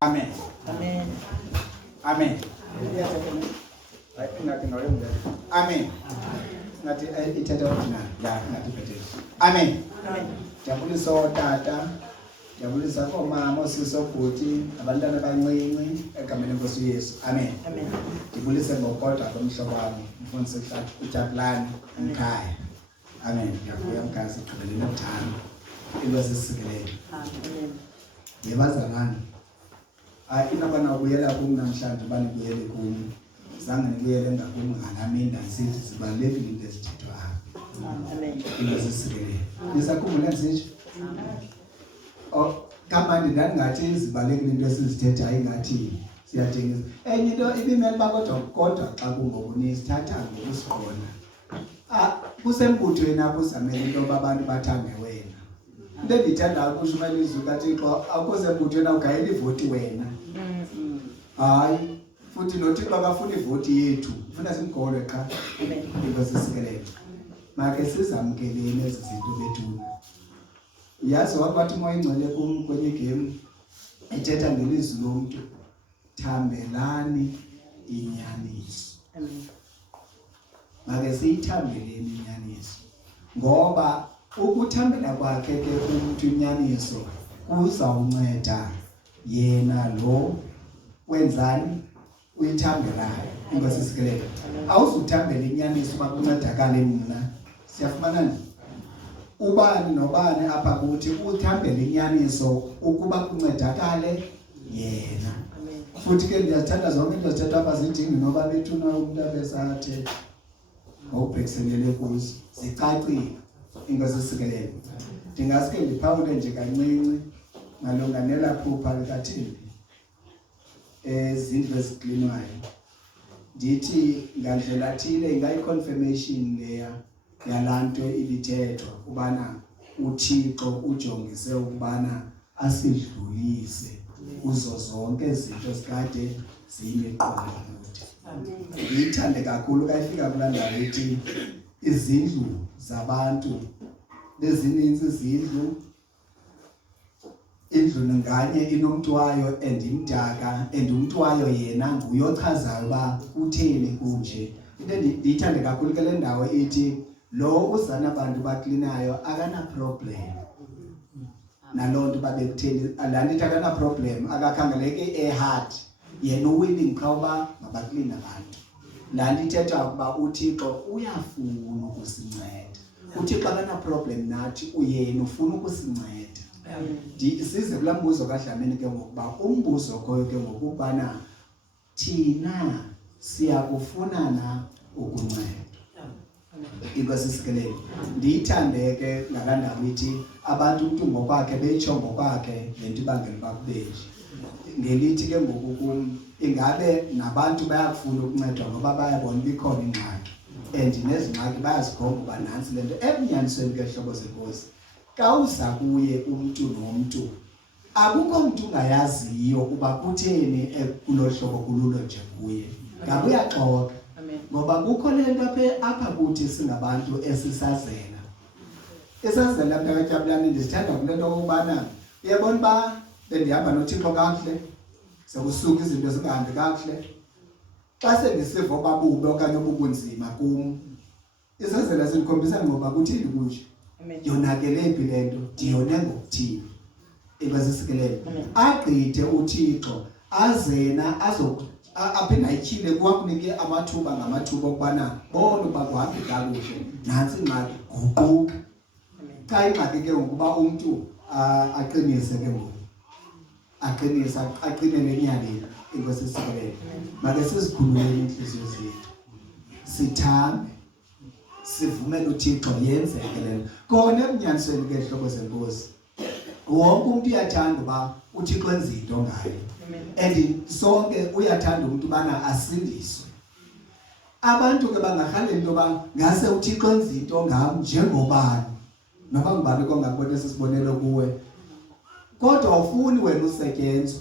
Amen. Amen. Amen. Amen. Ngathi ithetha uthina la ngathi phethe. Amen. Amen. Jabulisa otata, jabulisa omama, osisi, obhuti, abantwana abancinci egameni lenkosi uYesu. Amen. Amen. Jabulisa ngokodwa komhlobo wami, mfundisi uJabulani ekhaya. Amen. Ngiyabuya mkazi ugqibelele uthando. Into sisikelele. Amen. Yebazalwane. Inoba nawubuyela kum namhlanje banibuyele kum. Zange nibuyele ngakum ngalami ndasithi zibalekile into ezithethwa apha. Amen. Into sisikelele. Nisakhumbula ngisitsho? Kamandi ndandingathi zibalekile into esizithetha ingathi siyadingisa. Enye into ibimele kodwa xa kungoku nisithatha ngokusikhona. Kusembuthweni apho uzamele into yoba abantu bathande wena. Into endiyithanda ukusho umelizwi kaThixo akusembuthweni awugayeli ivoti wena. Hayi futhi noThixo akafuna ivoti yethu, ufuna simgolwe qha. Into sisikelele. Make sizamkeleni ezi zinto bethuna. Yazi wakwathi umoya ingcwele kum kwenye game ethetha ngelizwi lomuntu, thambelani inyaniso. Amen. Make siyithambeleni inyaniso. Ngoba ukuthambela kwakhe ke umuntu inyaniso kuzawunceda yena lo wenzani uyithambelayo. Into sisikelele. Awuzuthambela inyaniso bakuncedakale mina. Siyafumana nje? Ubani nobani apha kuthi uthambele inyaniso ukuba kuncedakale yena. Futhi ke ndiyathanda zonke into zithethwa apha zidingi noba bethuna umuntu abesathe ngokubhekiselele kuzo zicacile. Into sisikelele. Ndingaske ndiphawule nje kancinci malunga nelaphupha likaThixo izindlu eziklinwayo. Ndithi ngandlela thile ingayi-confirmation leya yalanto ibithethwa ubana uThixo ujongise ukubana asidlulise kuzo zonke izinto zikade ziyimiqondo kuthi. Ngiyithande kakhulu kayifika kulaa ndawo ethi izindlu zabantu lezininzi izindlu, indlu nganye inomntu wayo endimdaka umntu wayo yena nguye ochazayo uba kutheni kunje. Into ndiyithande kakhulu ke le ndawo ithi lo uzana abantu baklinayo akana problem naloo nto babekutheni. Laa nto ithi akana problem akakhangeleki ehard yena uwilling qha uba mabakline abantu. Laa nto ithetha ukuba uThixo uyafuna ukusinceda. uThixo akana problem nathi uyena ufuna ukusinceda. Size kulaa mbuzo kaDlamini ke ngokuba umbuzo okhoyo ke ngokubana thina siyakufuna na ukunceda. Into sisikelele. Ndiyithande ke ngalaa ndawo ithi abantu umntu ngokwakhe beyitsho ngokwakhe le nto ibangela uba kubeji. Ngelithi ke ngoku kum ingabe nabantu bayakufuna ukuncedwa ngoba bayabona uba ikhona ingxaki and nezi ngxaki bayazikhomba uba nantsi le nto ebunyanisweni ke hlobo zenkosi. Xa uza kuye umntu nomntu akukho mntu ungayaziyo uba kutheni kulo hlobo kululo nje kuye. Ngabe uyaxoka ngoba kukho le nto apha kuthi singabantu esisazela. Isazela mntu kaTyabulani ndisithanda kule nto okubana uyabona uba bendihamba noThixo kakuhle sekusuka izinto zingahambi kakuhle. Xa sendisiva obabubi okanye obubunzima kum isazela sindikhombisa ngoba kuthini kunje. Yonakele phi le nto ndiyone ngokuthini. Into sisikelele. Agqithe uThixo azena aphinda ityhile kwakunike amathuba ngamathuba okubana bona uba kuhambe kakuhle nantsi ingxaki guquka. Xa ingxaki ke ngokuba umntu aqinise ke ngoku aqinise aqinele enyaleni. Into sisikelele. Make sizikhululeni inhliziyo zethu sithambe sivumele uThixo yenzeke le nto. Khona ebunyanisweni ke hlobo zenkosi wonke umntu uyathanda uba uThixo enze into ngayo. And sonke uyathanda umuntu ubana asindiswe. Abantu ke bangarhalela into yoba ngase uThixo enze into ngam njengobani noba ngubani kongakubona esisibonelo kuwe kodwa awufuni wena usetyenzwa.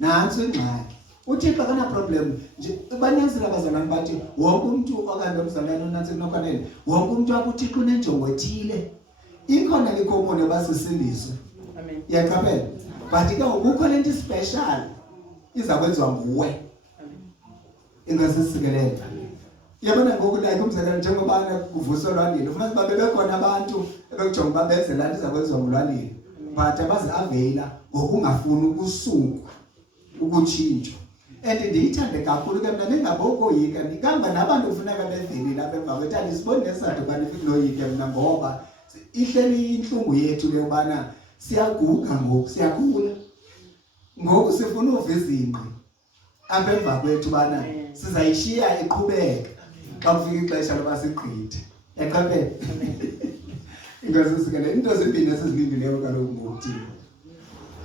Nantso ingxaki. uThixo akana problem nje. Banyanzela abazalwane bathi wonke umuntu okanye umzalwane onantsi kunokwanele wonke umuntu akuThixo unenjongo ethile. Ikhona ke common yobasisindiswe. Amen. Iyaqaphela. but ke ukukho lento special iza kwenziwa nguwe. Ingasisikelele. Yabona ngoku like umzekelo njengoba kuvuswa lwandile ufuna babe bekhona abantu ebekujonga uba benze laa nto iza kwenziwa ngulwandile but abazi-aveyila ngokungafuni ukusuka ukutshintshwa. And ndiyithande kakhulu ke mna ningabokoyika ndikamba nabantu kufuneka bevelile apha emva kwethu andisiboni nesizathu uba ndifikuloyike mna ngoba ihleli intlungu yethu le ubana siyaguga ngoku siyakhula ngoku sifuna uva izingqi apha emva kwethu ubana sizayishiya iqhubeka xa kufika ixesha loba sigqithe yaqaphela. Ingazisikele into zimbini esizilindileyo kaloku ngokuthini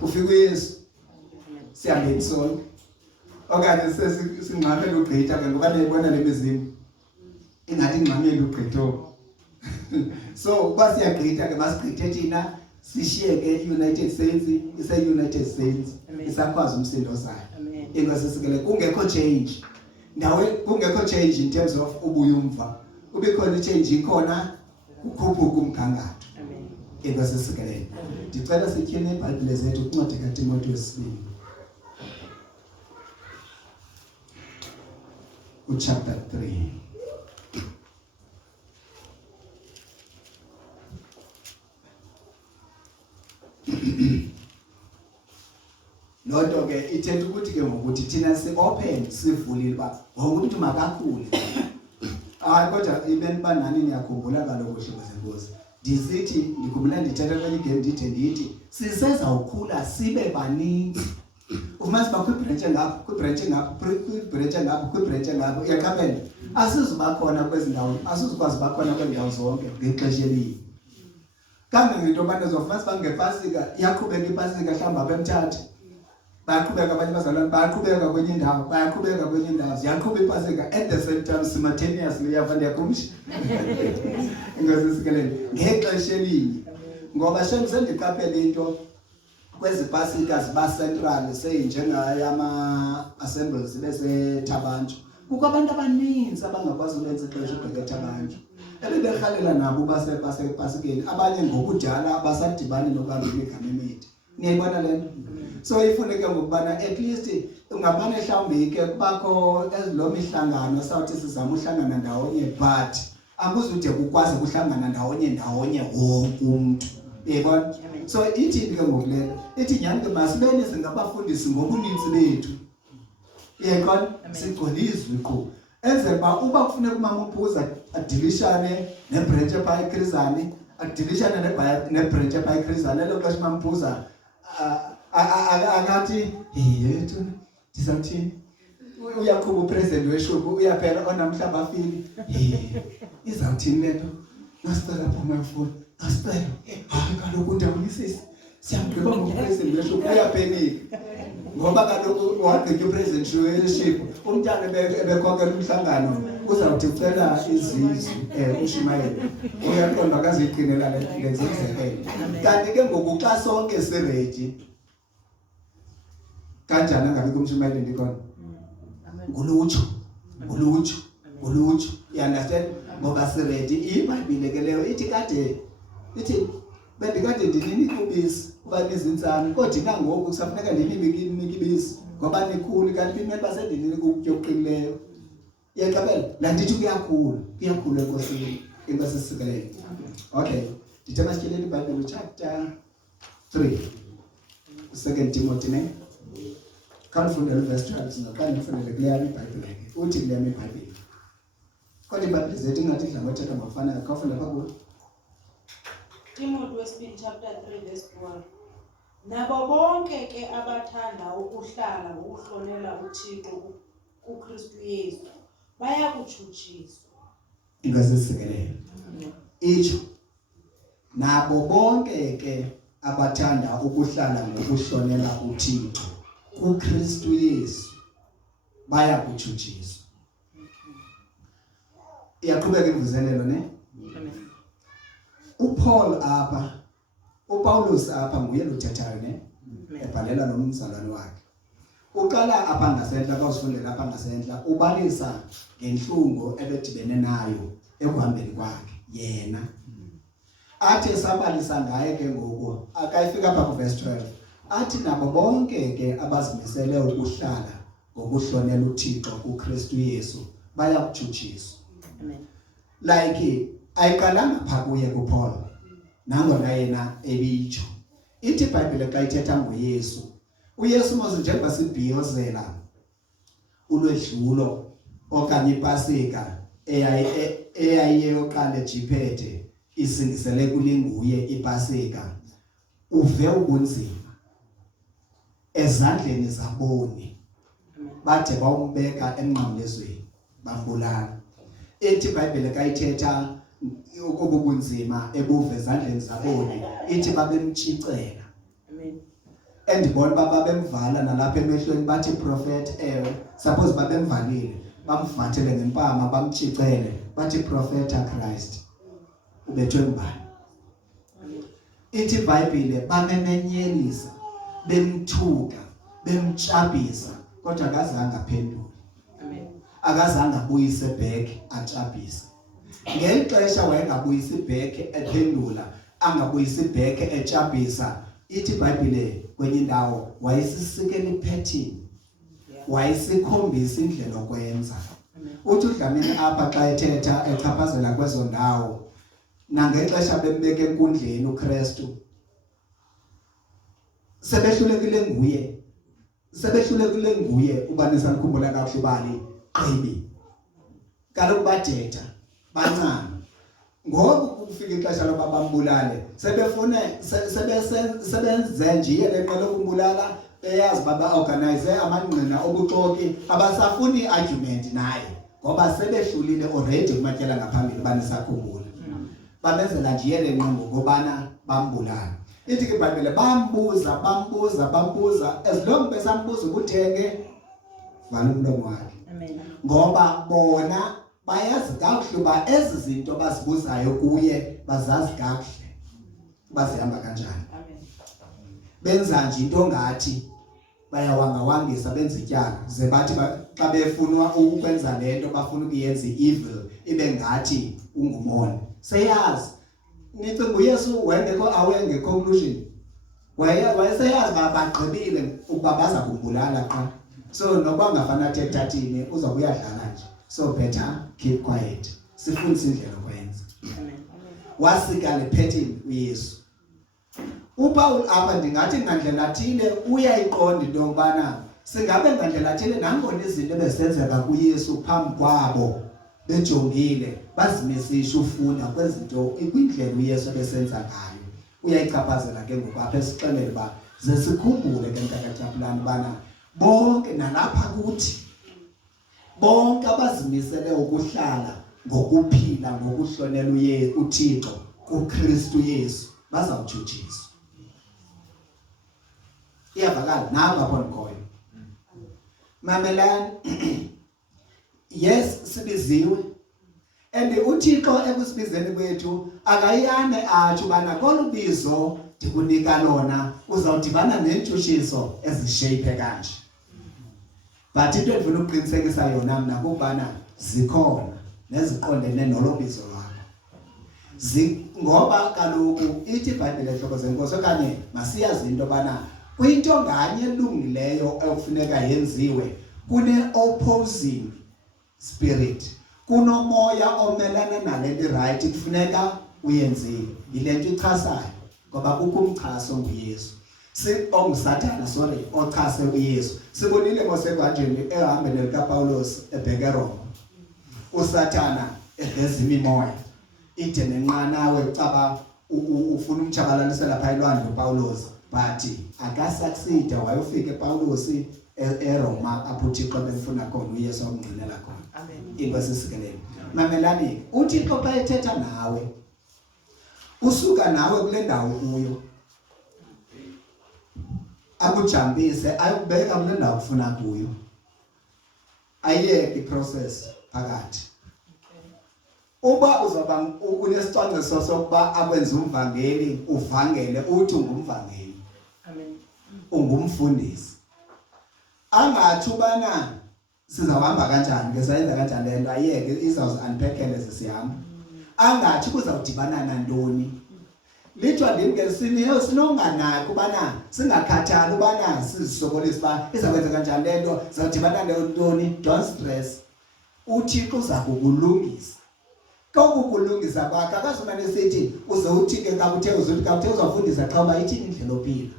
ufika uYesu sihambe sonke okanye singxamele ugqitha ke ngoba niyibona le mizimba ingathi ingxamele ugqitho. So ukuba siyagqitha ke masigqithe thina sishiye ke i-United States ise-United States isakwazi umsindo sayo. Ingazisikele kungekho change ndawe kungekho change in terms of ubuyumva ubekhona i-change ikhona kukhuphuka umgangatho. Ingazisikele ndicela sityhile iBhayibhile zethu kuncwadi kaTimoteyu 2 chapter 3. Lodwa ke ithetha ukuthi ke ngokuthi thina si-open sivulile uba wonke umuntu makakhule. Kodwa ibeni banani niyakhumbula kaloku hlobo zenkosi ndisithi ndikhumbula ndithetha kwenye igame ndithi sisezawukhula sibe baninzi. Ufumanise uba kwibhrentshi ngapho uyaqaphela asizuba khona kwezi ndawo asizukwazi uba khona kwiindawo zonke ngexesha elinye. Kambe ngento yobana uzofumanisa uba ngepasika iyaqhubeka ipasika mhlawumbi apha eMthatha bayaqhubeka abanye abazalwane bayaqhubeka kwenye indawo ziyaqhuba ipasika at the same time simultaneously uyava ndiyakumsha. Ingazisikelele ngexesha elinye ngoba sendiqaphele into kwezi pasika ziba central seyinjengayama-assemblies besethabantsho kukho abantu abaninzi abangakwazi ulenza ixesha ugqekethabantsho ebeberhalela nabo basepasikeni abanye ngokudala abasadibani nokwandula igama emide. Niyayibona le nto? So ifuneke ngokubana at least ungabane mhlawumbi ke kubakho lo mihlangano sawuthi sizama uhlangana ndawonye but akuzude kukwazi ukuhlangana ndawonye wonke umuntu. Yebo. So ithi ke ngokulelo ithi nyani ke masibene singabafundisi ngobuninzi bethu. Yebo sigcolizwe qho. Enze uba kufuneka umama uphuza adilishane nebranch epha eKhrizani adilishane nebranch epha eKhrizani lo xesha umama uphuza akathi yethu ndizawuthini uyaqhuba upresident weshubu uyaphela onamhlaba afili izawuthini le nto nasicela apha mayifuna nasicela kaloku ndabulisisi siyamgqiba ngopresident weshubu uyaphenika ngoba kaloku wagqitywa upresident weshubu umntana ebekhokela umhlangano uzawuthi ucela izizwe uShumayeli uyaqonda akaziqinela le zizekele. Kanti ke ngoku xa sonke siready kanjani angabi kumshumayeli ndikhona ngulutsho you understand ngoba siready. iBhayibhile ke leyo ithi ithi bendikade ndininika ubisi uba nizintsana kodwa nangoku kusafuneka ndininike ibisi ngoba nikhulu kanti bimele basendininika ukutya okuqinileyo. Iyaqabela la ndithi kuyakhula enkosini inkosisikelele. Okay ndithe masityeleni iBhayibhile chapter 3 2 Timothy ne kanifundela verse 12 singaqala nifundele kule yami iBhayibhile ke uthi kule yami iBhayibhile kodwa iBhayibhile zethu ingathi idla ngothetha ngokufanayo kafunda phakulo Timothy chapter 3 verse 12. Nabo bonke ke abathanda ukuhlala ngokuhlonela uThixo kuKristu Yesu bayakutshutshiswa. Ingazisikelele itsho nabo bonke ke abathanda ukuhlala ngokuhlonela uThixo kuKristu Yesu bayakutshutshiswa. Iyaqhubeka imvuzelelo ne uPaulus apha nguye lothethayo ne ebhalela nomzalwane wakhe. Uqala apha ngasentla kwasifundela apha ngasentla ubalisa ngenhlungu ebedibene nayo ekuhambeni kwakhe yena. Athi sabalisa ngaye ke ngoku akayifika apha ku verse 12 athi nabo bonke ke abazimisele ukuhlala ngokuhlonela uThixo kuKristu Yesu bayakutshutshiswa. Amen. Like ayiqalanga pha kuye kuPaul nangona yena ebitsho ithi iBhayibhile xa ithetha ngoYesu uYesu mose njengoba sibhiyozela ulwedlulo okanye iPasika eyayiyoqala eJiphethe isingisele kulinguye iPasika uve ubunzima ezandleni zaboni bathe bawumbeka emnqamlezweni bambulala. Ethi iBhayibhile xa ithetha ubunzima ebuve ezandleni zaboni ithi babemtshicela. Amen. Andibona babemvala nalapha emehlweni bathi prophet suppose babemvalile bamvathele ngempama bamtshicele bathi prophet Christ ubethwe ngubani. Ithi iBhayibhile bamemenyelisa bemthuka bemtshapisa kodwa akazange aphendule. Amen. Akazange abuyise back atshapisa. Ngexesha wayengabuyisi back ephendula angabuyisi back etshapisa ithi iBhayibhile kwenye indawo wayesisikela ipattern wayesikhombisa indlela okwenza. Uthi uDlamini apha xa ethetha echaphazela kwezo ndawo nangexesha bembeke enkundleni uKristu sebehlulekile nguye ubanisa nikhumbula kakuhle bali qibi kaloku badetha bancane ngoku kufika ixesha loba bambulale sebefune sebenze nje iyelenqe lokumbulala beyazi baba organize amanqina obuxoki abasafuni argument naye ngoba sebehlulile already kumatyela ngaphambili banisakhumbula babenzela nje iyelenqe ngokubana bambulala. Ithi ke iBhayibhile bambuza as long besambuza ukuthenge vala umlomo wakhe. Amen. Ngoba bona bayazi kakuhle uba ezi zinto bazibuzayo kuye bazazi kakuhle bazihamba kanjani. Amen. Benza nje into ngathi bayawangawangisa benza ityala ze bathi xa befuna ukwenza lento bafuna ukuyenza evil ibe ngathi ungumona. Seyazi nicinga uYesu wengekho conclusion wayeseyazi baqhibile ukuba baza kumbulala qha. So nokuba ngafana thethathini uzobuya dlala nje. So better keep quiet. Sifundise indlela okwenza. Amen. Wasika le pattern uYesu. uPaul apha ndingathi ngandlela thile uyayiqonda into yokubana singabe ngandlela thile nangona izinto ebesenzeka kuYesu phambi kwabo bejongile bazimisisha ufunda kwezinto kwindlela uYesu ebesenza ngayo. Uyayichaphazela ke ngoku apha esixelele uba ze sikhumbule ke mntakaThapulani bana bonke nalapha kuthi bonke abazimisele ukuhlala ngokuphila ngokuhlonela uThixo kuKristu Yesu bazawutshutshiswa. Iyavakala nabo apho ndikhoyo. Mamelani yes sibiziwe and uThixo ekusibizeni kwethu akayane athi ubana kolubizo ndikunika lona uzawudibana nentshutshiso ezishape kanje. But into endifuna ukuqinisekisa yona mna kubana zikhona neziqondene nolobizo lwakho. Ngoba kaloku ithi iBhayibhile ehloko zenkosi okanye masiyazi into bana kwinto nganye elungileyo ekufuneka yenziwe kune-opposing spirit. Kunomoya omelana nale right kufuneka uyenziwe. Yile nto ichasayo ngoba kukho umchaso nguYesu. OnguSathana sorry ochase uYesu. Sibonile ngosevanjeli ehambeni likaPawulos ebheke Roma. uSathana eveza imimoya ide nenqanawe ucaba ufuna umtshabalalisela pha elwandle uPawulos but akasucceed wayofika ePawulos eRoma apho uThixo bemfuna khona uYesu amngqinela khona. Amen. Into esisikelele. Mamelani uThixo xa ethetha nawe usuka nawe kule ndawo kuyo akujambise ayokubeka kule ndawo ufuna kuyo. Ayeke iprocess phakathi. Uba uzaba unesicwangciso sokuba akwenza umvangeli uvangele uthi ungumvangeli. Amen. Ungumfundisi. Angathi ubana sizawuhamba kanjani ngesayenza kanjani lento ayeke izawuzi unpackele sesihamba. Angathi kuzawudibana nantoni. lithiwa ndim ke sinonganaki ubana singakhathali ubana sizisokolisa uba izakwenza kanjani le nto zawudibana nentoni. Don't stress, uThixo uza kukulungisa. Kokukulungisa kwakhe akazumane sithi uze uthi ke kakuthe uzawufundisa xa uba ithini indlela ophila.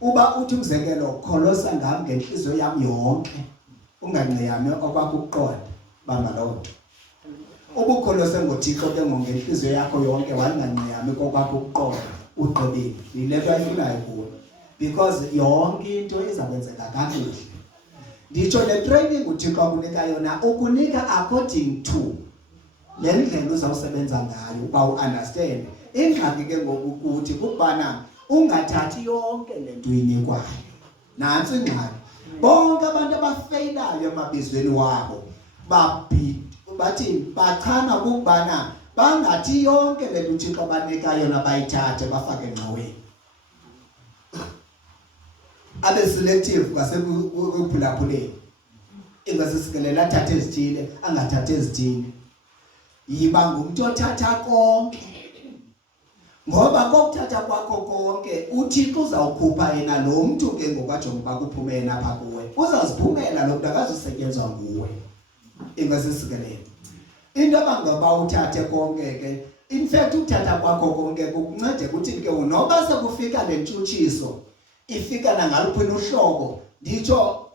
Uba uthi umzekelo kholosa ngam ngenhliziyo yam yonke ungangciyami okwakho ukuqonda bamba loo nto. Ubukholose ngoThixo ke ngenhliziyo yakho yonke wangangciyami kokwakho ukuqonda ugqibile. Yile nto ayifunayo kuwe because yonke into izakwenzeka kakuhle. Nditsho le training uThixo akunika yona ukunika according to le ndlela uzawusebenza ngayo uba u-understand. Ingxaki ke ngoku kuthi kukubana ungathathi yonke le nto uyinikwayo. Nantsi ingxaki. Bonke abantu abafeyilayo emabizweni wabo bathi bachana kukubana bangathi yonke le nto uThixo abanika yona bayithathe bafake engxoweni. Abe selective kwasekuphulaphuleni. Ingasisikelela athathe ezithile angathathe ezithile. Yiba ngumuntu othatha konke. Ngoba kokuthatha kwakho konke uThixo uzawukhupha yena lo muntu ke ngokwajonga uba kuphumela apha kuwe. Uzaziphumela lo muntu akazusetyenzwa nguwe. Ingasisikelela. Into abangoba uthathe konke ke, in fact ukuthatha kwakho konke kukuncede ukuthi ke noba sekufika le ntshutshiso ifika nangaluphi uhlobo, nditsho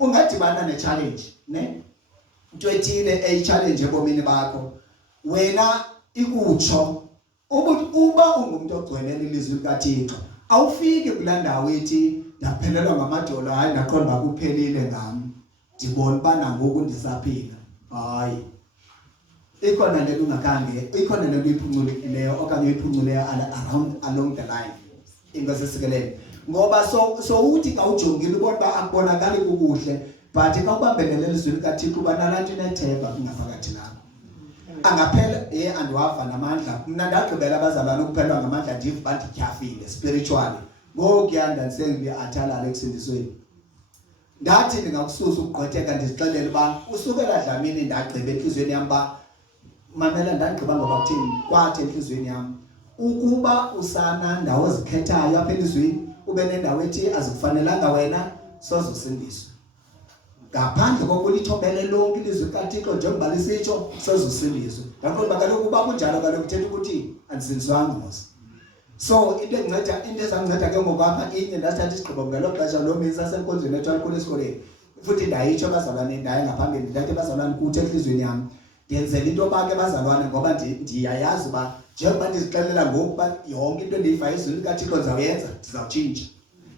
ungadibana ne-challenge, ne? Into ethile eyi-challenge ebomini bakho, wena ikutsho, uba ungumuntu ogcwelela ilizwi likaThixo, awufiki kulaa ndawo ethi ndaphelelwa ngamadolo, hayi ndaqonda uba kuphelile ngam, ndibona uba nangoku ndisaphila. Hayi. Ikhona le nto ungakhange, ikhona le nto iphucukileyo okanye iphucukileyo along the line. Ingasisikelele. Ngoba so uthi ka ujongile ubona uba akubonakali kukuhle, but xa ubambelele elizwini likaThixo uba nalanto inethemba kungaphakathi lakho. Angaphela andiwava namandla. Mna ndagqibela abazalwane ukuphelwa ngamandla ndiva uba ndityhafile spiritually. Ngokuya ndandisengbi-athalala ekusindisweni. Ndathi ndingakususa ukugqwetheka ndizixelele uba usukela dlamini ndagqiba entliziyweni yam uba mamela ndagqiba ngoba kuthini kwathi entliziyweni yam ukuba usana ndawo ezikhethayo apha elizweni ube nendawo ethi azikufanelanga wena soze usindiswe. Ngaphandle kokulithobele lonke ilizwi likaThixo njengoba lisitsho soze usindiswe. Ngakho kaloku uba kunjalo kaloku kuthetha ukuthi andisindiswanga mos. So into ezanginceda ke ngokwapha inye ndathatha isigqibo ngelo xesha lo mini sasenkonzweni ethu alikhulu esikoleni. Futhi ndayitsho bazalwane ndaye ngaphambili ndathi bazalwane kuthi enhliziyweni yam ndiyenzela into yoba ke bazalwane ngoba ndiyayazi uba njengoba ndizixelela ngoku uba yonke into endiyivayo izwini likaThixo ndizawuyenza ndizawutshintsha.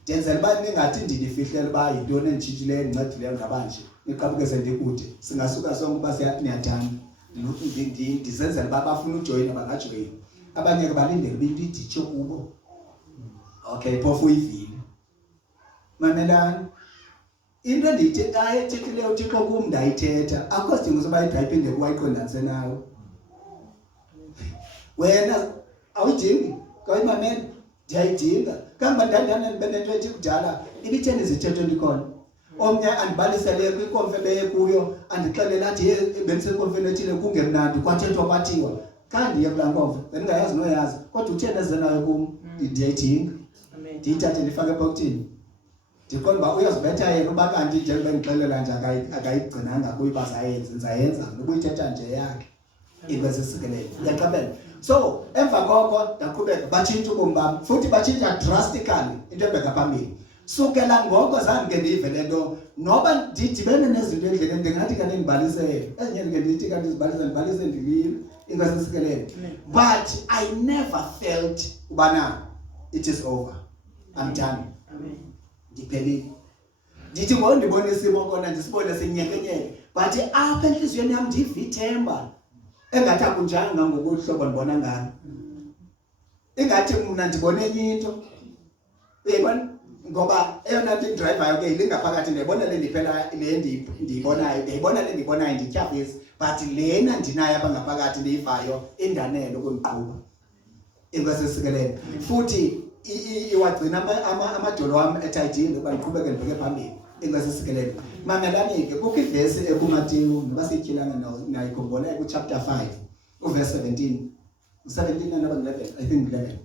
Ndiyenzela uba ningathi ndinifihlela uba yintoni enditshintshileyo endincedileyo ngabanje niqabuke sendikude singasuka sonke uba niyathanda ndizenzela uba bafuna ujoyina bangajoyina. Abanye ke balindele uba into iditsho kubo. Okay, phofu uyivile. Mamelani. Into endiyithi xa ethethileyo uThixo kum ndayithetha. Akho sidingo soba iBhayibhile kuwayiqondanise nayo. Wena awuyidingi kawuyimamela ndiyayidinga. Kangoba ndandana ndibenento ethi kudala ibitheni izithetho ndikhona. Omnye andibalisele kwikonfe beye kuyo andixelela athi bendisekonfeni ethile kungemnandi kwathethwa kwathiwa. Kanti ndiye kulaa nkonfe bendingayazi noyazi kodwa utheni ezenayo kum ndiyayidinga. Ndiyithathe ndifake epokuthini. Ndiqonda uba uyazibetha yena uba kanti njengoba ndixelela nje akayigcinanga kuyiba zayenza noba uyithetha nje yakhe. Into ezisikelele uyaqaphela. So emva koko ndaqhubeka batshintsha ubomi bam futhi batshintsha drastically into ebheka phambili. Sukela ngoko zange ndive le nto noba ndidibene nezinto endleleni ndingathi kanti ndibalisele ezinye ndike ndithi kanti ndibalise ndilile into ezisikelele. But I never felt ubana it is over. I'm done. Ndiphelile. Ndithi ngoku ndibona isimo kona ndisibone sinyekenyeke but apha enhliziyweni yam ndiva ithemba engathi akunjanga ngokuhlobo ndibona ngalo. Ingathi mna ndibone enye into. Uyayibona? Ngoba eyona nto indrivayo ke ilinga phakathi ndiyibona le ndiphela le ndiyibonayo ndiyibona le ndiyibonayo ndityhafisa but lena ndinayo apha ngaphakathi ndiyivayo indanele ukundiqhuba. Inkwesisikelele. Futhi iwagcina amajolo wam ethayithile uba ndiqhubeke ndibheke phambili. Inkwesisikelele. Mamelani ke kukho ivesi kuMateyu noba siyityhilanga nayikhumbula kuchapter 5 uverse 17. 17 noma 11, I think 11.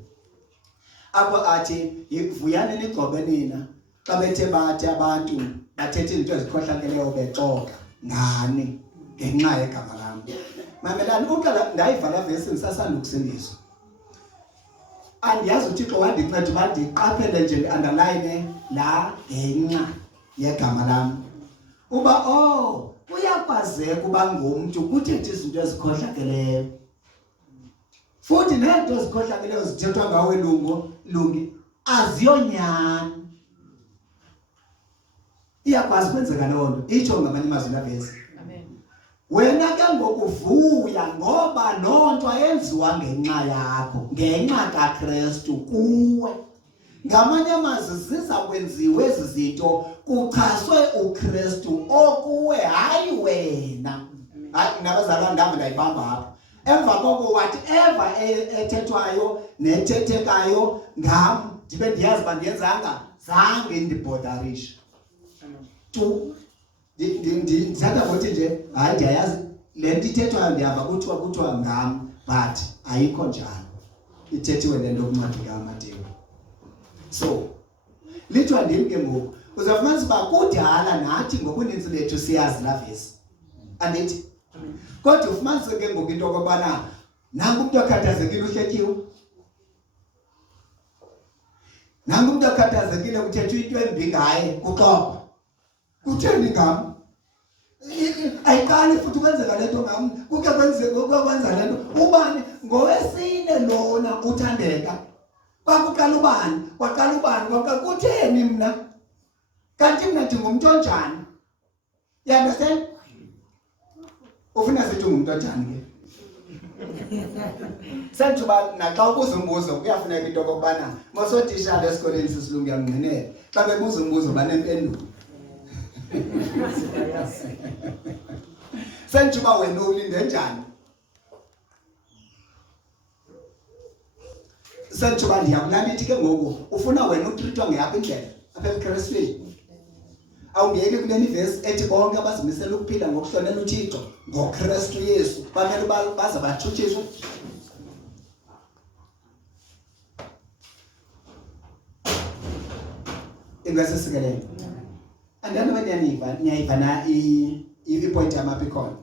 Apho athi vuyani nigcobe nina xa bethe bathi abantu bathethe izinto ezikhohlakeleyo bexoxa ngani ngenxa yegama lam. Mamelani uqala ndayiva la verse ngisasanda ukusindiswa. Andiyazi uThixo wandinceda uba ndiqaphele nje underline la ngenxa yegama lam. Uba uyakwazeka uba ngumntu kuthethe izinto ezikhohlakeleyo. Futhi nezinto ezikhohlakeleyo zithethwa ngawe lungi aziyonyani. Iyakwazi kwenzeka loo nto. Itsho ngamanye amazwi la verse. Amen. Wena ke ngokuvuya ngoba loo nto ayenziwa ngenxa yakho, ngenxa kaKristu kuwe. Ngamanye amazwi ziza kwenziwa ezi zinto kuchaswe uKristu okuwe hayi wena. Hayi nabazalwane ndave ndayibamba apha. Emva koko whatever ethethwayo nethethekayo ngam ndibe ndiyazi uba ndiyenzanga zange ndibhodarishe. Tu ndithatha ngothi nje hayi ndiyayazi le nto ithethwayo ndiyava kuthiwa ngam but ayikho njalo. Ithethiwe le nto okuncedeka amaTeku. So lithiwa ndim ke ngoku uzawufumanisa uba kudala nathi ngokuninzi lethu siyazi la vesi andithi. Kodwa ufumanise ke ngoku into okobana nangu umntu akhathazekile uhletyiwe. Nangu umntu akhathazekile kuthethwa into embi ngaye kuxoxwa. Kutheni ngam? Ayiqali futhi kwenzeka le nto ngam. Kuke kwenza le nto. Ubani ngowesine lona uthandeka. Kwakuqala ubani? Kwaqala ubani? Kutheni mna? Kanti mna ndingumntu onjani? You understand? Ufuna sithi ungumntu onjani ke? Senthi uba naxa ubuza umbuzo kuyafuneka into okokubana mosotishana esikoleni sisilungu yamngqinela. Xa bebuza umbuzo banempendulo. Senthi uba wena ulinde njani? Senthi uba ndiyakulalithi ke ngoku ufuna wena utrithwa ngeyaphi indlela apha eKristwini. Awungeni kule verse ethi bonke abazimisela ukuphila ngokuhlonela uThixo ngoKristu Yesu bamele baze bathutshiswe. Ingasisikele. Andani banyaniva nyayiva na ipoint yamaphi khona.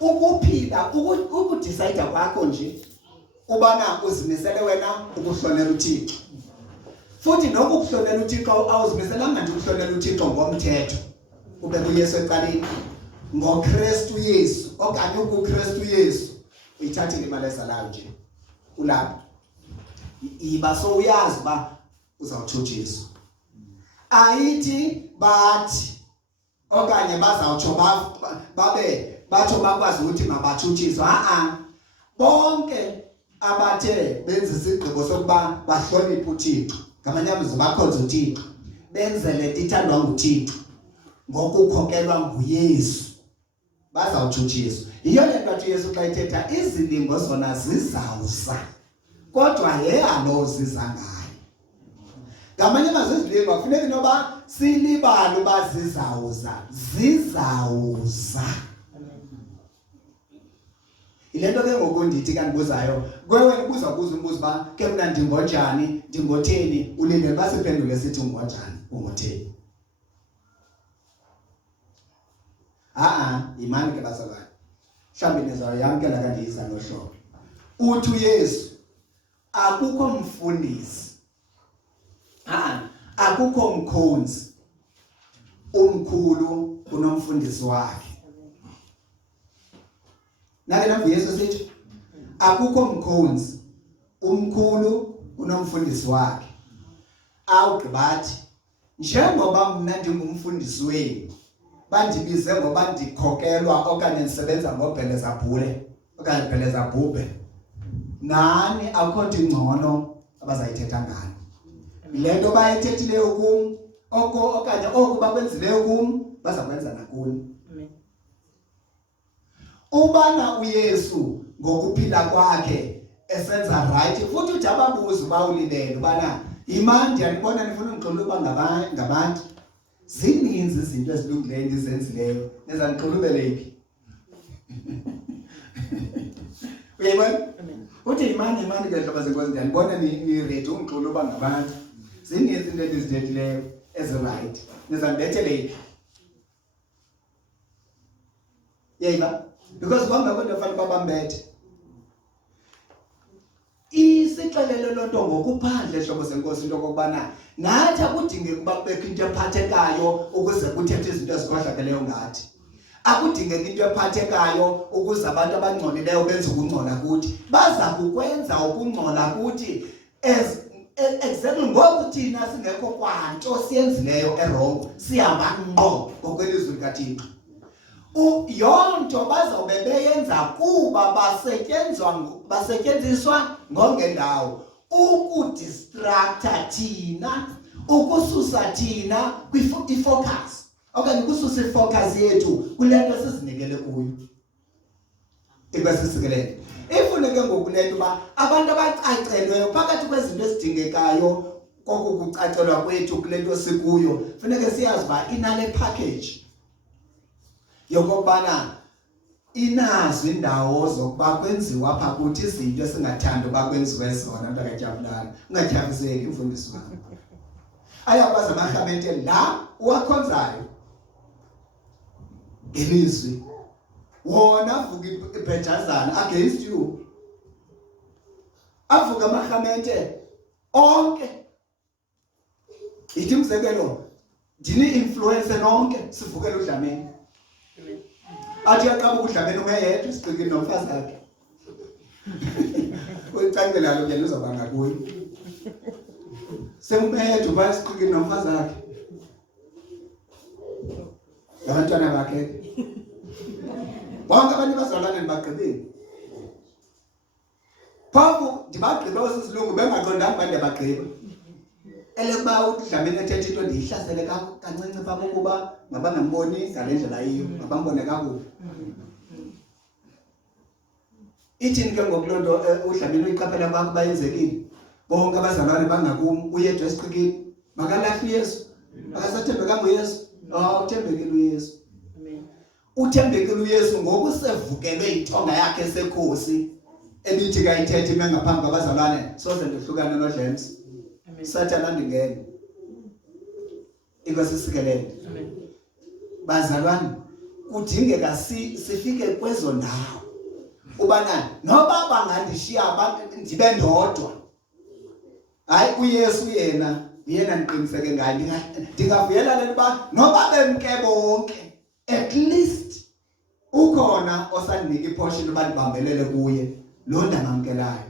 Ukuphila ukudecide kwakho nje ubana uzimisele wena ukuhlonela uThixo. Futhi nokuhlonela uThixo awuzimiselanga nje ukuhlonela uThixo ngomthetho. Ube kuYesu eqaleni ngoKristu Yesu okanye ukuKristu Yesu uyithathile imali ezalayo nje. Ulapha. Iba so uyazi ba uzawuthutshiswa. Ayithi bathi okanye bazawutsho batsho bakwazi ukuthi mabathutshiswa. Bonke abathe benza isigqibo sokuba bahloniphe uThixo. Ngamanye amazwi bakhonza uThixo. Benzele ithandwa nguThixo. Ngokukhokelwa nguYesu. Bazawuthutshiswa. Yiyo le nto athi Yesu xa ethetha izilingo zona zizawuza. Kodwa alo ziza ngayo. Ngamanye amazwi izilingo kufuneka inoba silibale uba zizawuza. Zizawuza. Ile nto ke ngoku ndithi kandibuzayo kwewe ubuza umbuzo uba ke mna ndingonjani ndingotheni ulindele basiphendule sithi ungonjani ungotheni. Imani ke bazalwane mhlawumbi nizawuyamkela kandiyiza nohlobo. Uthi uYesu akukho mfundisi akukho mkhonzi umkhulu kunomfundisi wakhe. Nake namvu Yesu sithi akukho mkhonzi umkhulu kunomfundisi wakhe. Awugqibathi njengoba mna ndingumfundisi wenu bandibize ngoba ndikhokelwa okanye ndisebenza ngobhelezabhule okanye bhelezabhubhe. Nani akukho nto ingcono abazayithetha ngani. Le nto bayithethileyo kum okanye oku bakwenzileyo kum baza kwenza nakuni. Ubana uYesu ngokuphila kwakhe esenza right futhi uthi ababuza uba ulindele ubana imani ndiyabona nifuna ungixolele uba ngabantu zininzi izinto ezilungileyo endizenzileyo neza nixolubele phi. Uyayibona? Uthi imani ke hlobo zenkosi ndiyabona ni ready umculo uba ngabantu. Zininzi into endizithethileyo ezi-right. Nizandibethele. Yayiba? Because kwangakho into efanele babambethe. Isixelele loo nto ngokuphandle hlobo zenkosi into okokubana nathi akudingeki ukuba kubekho into ephathekayo ukuze kuthethwe izinto ezikhohlakeleyo ngathi. Akudingeki into ephathekayo ukuze abantu abangcolileyo benze ukungcola kuthi. Baza kukwenza ukungcola kuthi exactly ngoku thina singekho kwanto siyenzileyo erongo sihamba ngqo ngokwelizwi likaThixo. Yonto bazawube beyenza kuba basetyenziswa ngongendawo ukudistracta thina, ukususa thina kwi-focus okanye ukususa ifocus yethu kule nto sizinikele kuyo. Ikwesisikelele ifuneke ngoku le nto uba abantu abacacelweyo phakathi kwezinto ezidingekayo koku kucacelwa kwethu kule nto sikuyo funeke siyazi uba inale package yokubana inazo indawo zokuba kwenziwa apha kuthi izinto esingathanda uba kwenziwe zona mntakatyabulana. Ungatyabiseki imfundiso wami. Ayakwazi amarhamente la uwakhonzayo ngelizwi wona avuka ibhejazana against you. Avuka amarhamente onke. Ithi umzekelo ndini influence nonke sivukele udlameni. Athi yaqaba ukudlameni umeyedwa sibhekile nomfazi wakhe. Uyicangela lo yena uzobanga kuyo. Semumeyedwa bayisiqikile nomfazi wakhe. Abantwana bakhe. Bonke abantu bazalwane bagqibile. Phambi ndibagqibaosisilungu bengaqondanga bande bagqiba. Elekuba udlameni ethetha into ndiyihlasele kancinci phambi ukuba mabangamboni ngale ndlela yiyo, mabambone kakubi. Ithini ke ngoku loo nto udlameni uyiqaphela kwakho bayenzekile. Bonke abazalwane bangakum uyedwa esiqikile. Makalahle uYesu. Akasathembekanga uYesu. Uthembekile uYesu. Uthembekile uYesu ngoku sevukelwe ithonga yakhe esekhosi elithi kayithethe ime ngaphambi kwabazalwane soze ndohlukane noJames. Sathana andingene. Ikwesisikelele. Bazalwane kudingeka sifike kwezo ndawo ubana noba bangandishiya abantu ndibe ndodwa. Hayi uYesu yena ndiqiniseke ngaye ndingavuyela le nto noba bemke bonke at least ukhona osandinika iportion uba ndibambelele kuye lo ndangamkelayo.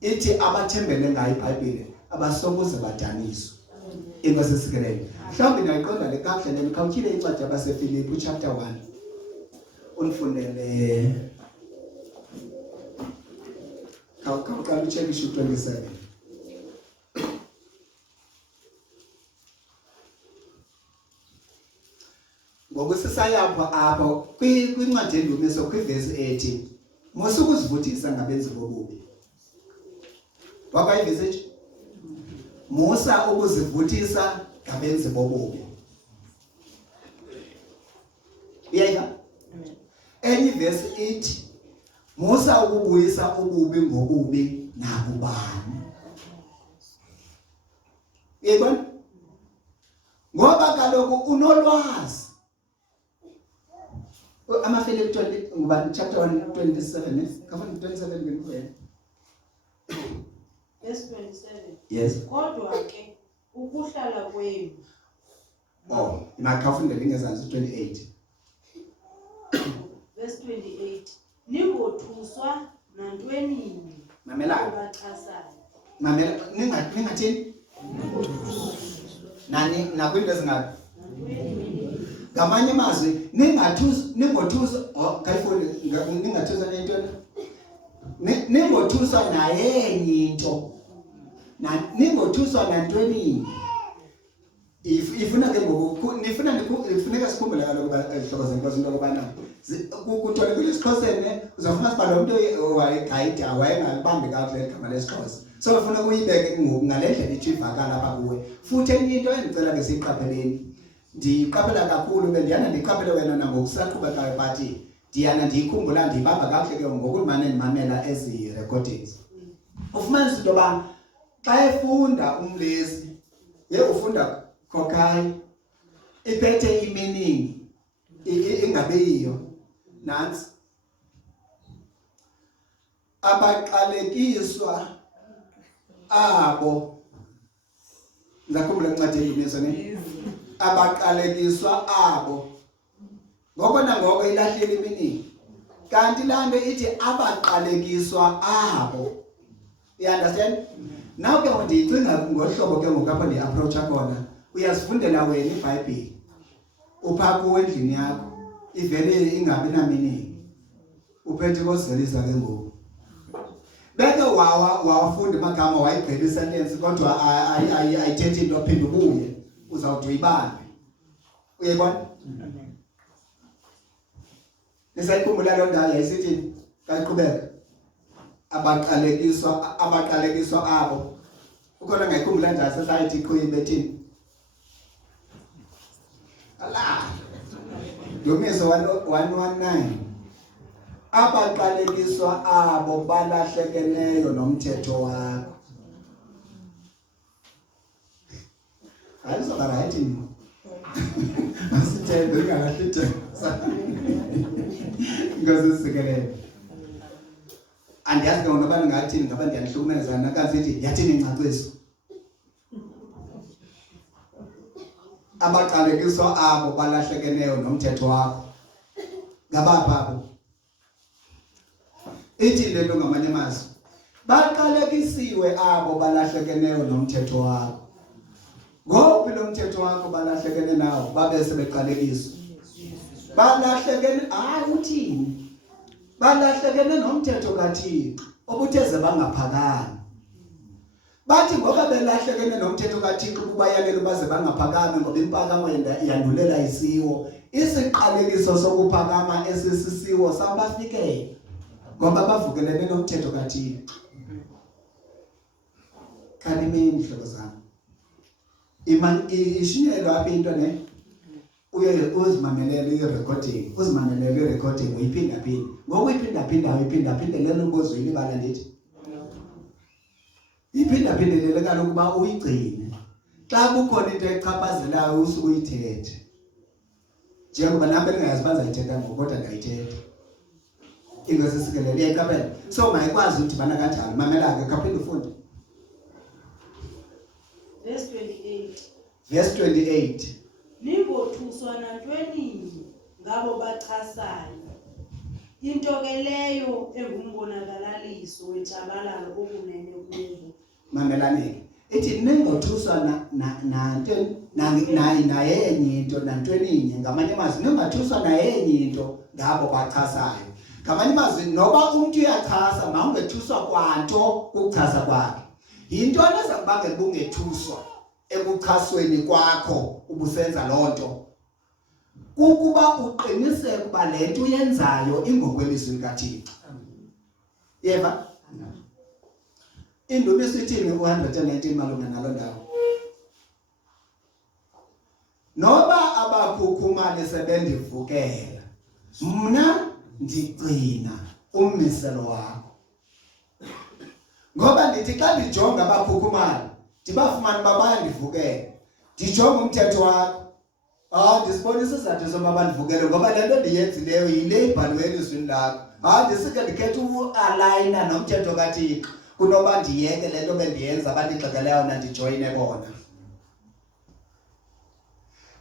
Ithi abathembele ngayo iBhayibhile abasokuze badaniswe. Ikwesisikelele. Mhlawumbi nayiqonda le kakuhle le khawutyhile incwadi yabaseFilipi chapter 1. Unifundele khawuqala ucheck issue 27. Ngoku sisayapha apho kwincwadi yendumiso kwivesi ethi musukuzivutisa ngabenzi bobubi. Wakayivesi ethi musa ukuzivutisa ngabenzi bobubi. Yeka. Enye ivesi ithi musa ukubuyisa ububi ngobubi nakubani. Yebona? Ngoba kaloku unolwazi. AmaFilipi 20 chapter 1:27 kafuna 27 ngikuye. Verse 27. Yes. Kodwa ke ukuhlala kwenu. Imakafunda lingezansi 28. Verse 28. Ningothuswa nantwenini. Mamela. Abaxhasayo. Mamela ningathini? Nani nakwinto ezingathi? Ngamanye amazwi ningothusa kayifuni ningathusa nentoni? Ningothuswa nayenye into. Ningothuswa nantwenini. Ifuna ke ngoku nifuneka sikhumbule kaloku hlobo zenkosi into okubana kuthiwa kulesiXhoseni uzafuna siba lo mntu wayegayida wayengalibambi kakuhle igama lesiXhosa. So ufuna uyibeke ngoku ngale ndlela ithi ivakala apha kuwe. Futhi enye into endicela ke siyiqapheleni. Ndiqaphela kakhulu bendiyana ndiqaphele wena nangoku saqhubekayo bathi Ndiyana ndiyikhumbula ndiyibamba kakuhle ke ngokumane ndimamela ezi recordings. Ufumanisa into yoba xa efunda umlesi ufunda khokhaya iphethe i-meaning ingabiyiyo nansi. Abaqalekiswa abo ngakhumbula incwadi yeNdumiso ne abaqalekiswa abo ngoko nangoko ilahlile iminingi kanti laa nto ithi abaqalekiswa abo. You understand? Now ke ndiyicinga ngohlobo ke ngoku apho ndiapproacha khona uyazifundela wena iBhayibhile upha kuwe endlini yakho ivele ingabi naminingi uphethe kozelisa ke ngoku beke wawafunda amagama wayigqela isentence kodwa ayithethi into phinde ubuye uzawuthi uyibambe. Uyayibona? Nisayikhumbula loo ndawo yayisithi kayiqhubeka abaqalekiswa abo. Ukhona ngayikhumbula njani society iqhuyi bethini. Allah. Ndumiso 119. Abaqalekiswa abo balahlekeneyo nomthetho wakho. Ayizoba right ni. Masithembe ngalahlithe. Ngazisikelele. Andiyazi ngoba ngathini ngaba ndiyanhlukumeza nakazithi yathini ingcaciso. Abaqalekiswa abo balahlekeneyo nomthetho wakho. Ngabapha abo. Ithi lento ngamanye amazwi. Baqalekisiwe abo balahlekeneyo nomthetho wakho. Ngophi lo mthetho wakho balahlekene nawo babe sebeqalekiswa. Balahlekene uthini? Balahlekene nomthetho kaThixo obutheze bangaphakami. Bathi ngoba belahlekene nomthetho kaThixo kubayalelo baze bangaphakami ngoba impakamo yandulela isiwo. Isiqalekiso sokuphakama esisisiwo sabafikela ngoba bavukelene nomthetho kaThixo. Kanimini hlobo zami. Ishinyelwa apha into ne uye uzimamelele i-recording uyiphinda phinda ngoku uyiphinda lelo mbuzo ilibala ndithi iphinda lele kaloku uba uyigcine xa kukhona into echaphazelayo usuke uyithethe njengoba nami bengayazi bazayithetha ngoku kodwa ndayithetha ingosisikelele iyayiqaphela so mayikwazi udibana kanjalo mamela ke kaphinde ufunde verse 28 Ningothuswa nantwenini ngabo bachasayo into ke leyo engumbonakaliso wentshabalalo okunene kubo. Mamelane ithi ningothuswa nayenye into nantweninye ngamanye amazwi ningathuswa nayenye into ngabo bachasayo. Ngamanye amazwi noba umuntu uyachasa mawungethuswa kwanto ukuchasa kwakhe. Yintoni ezakubangela ubungethuswa ekuchasweni kwakho ubusenza lonto? Kukuba uqiniseke ukuba lento uyenzayo ingokwelizwi likaThixo. Yeva? Indumiso ithini 119 malunga nalo ndawo? Noba abakhukhumali sebendivukela mna ndigcina ummiselo wakho. Ngoba ndithi xa ndijonga abakhukhumali ndibafumana babaya ndivukele ndijonga umthetho wakho ndisibonisa isizathu soba bandivukele ngoba le nto ndiyenzileyo yile ibhaliwe elizwini lakho. Ndisike ndikhetha ualayina nomthetho kaThixo kunoba ndiyeke le nto bendiyenza bandigxekeleyo nandijoyine bona.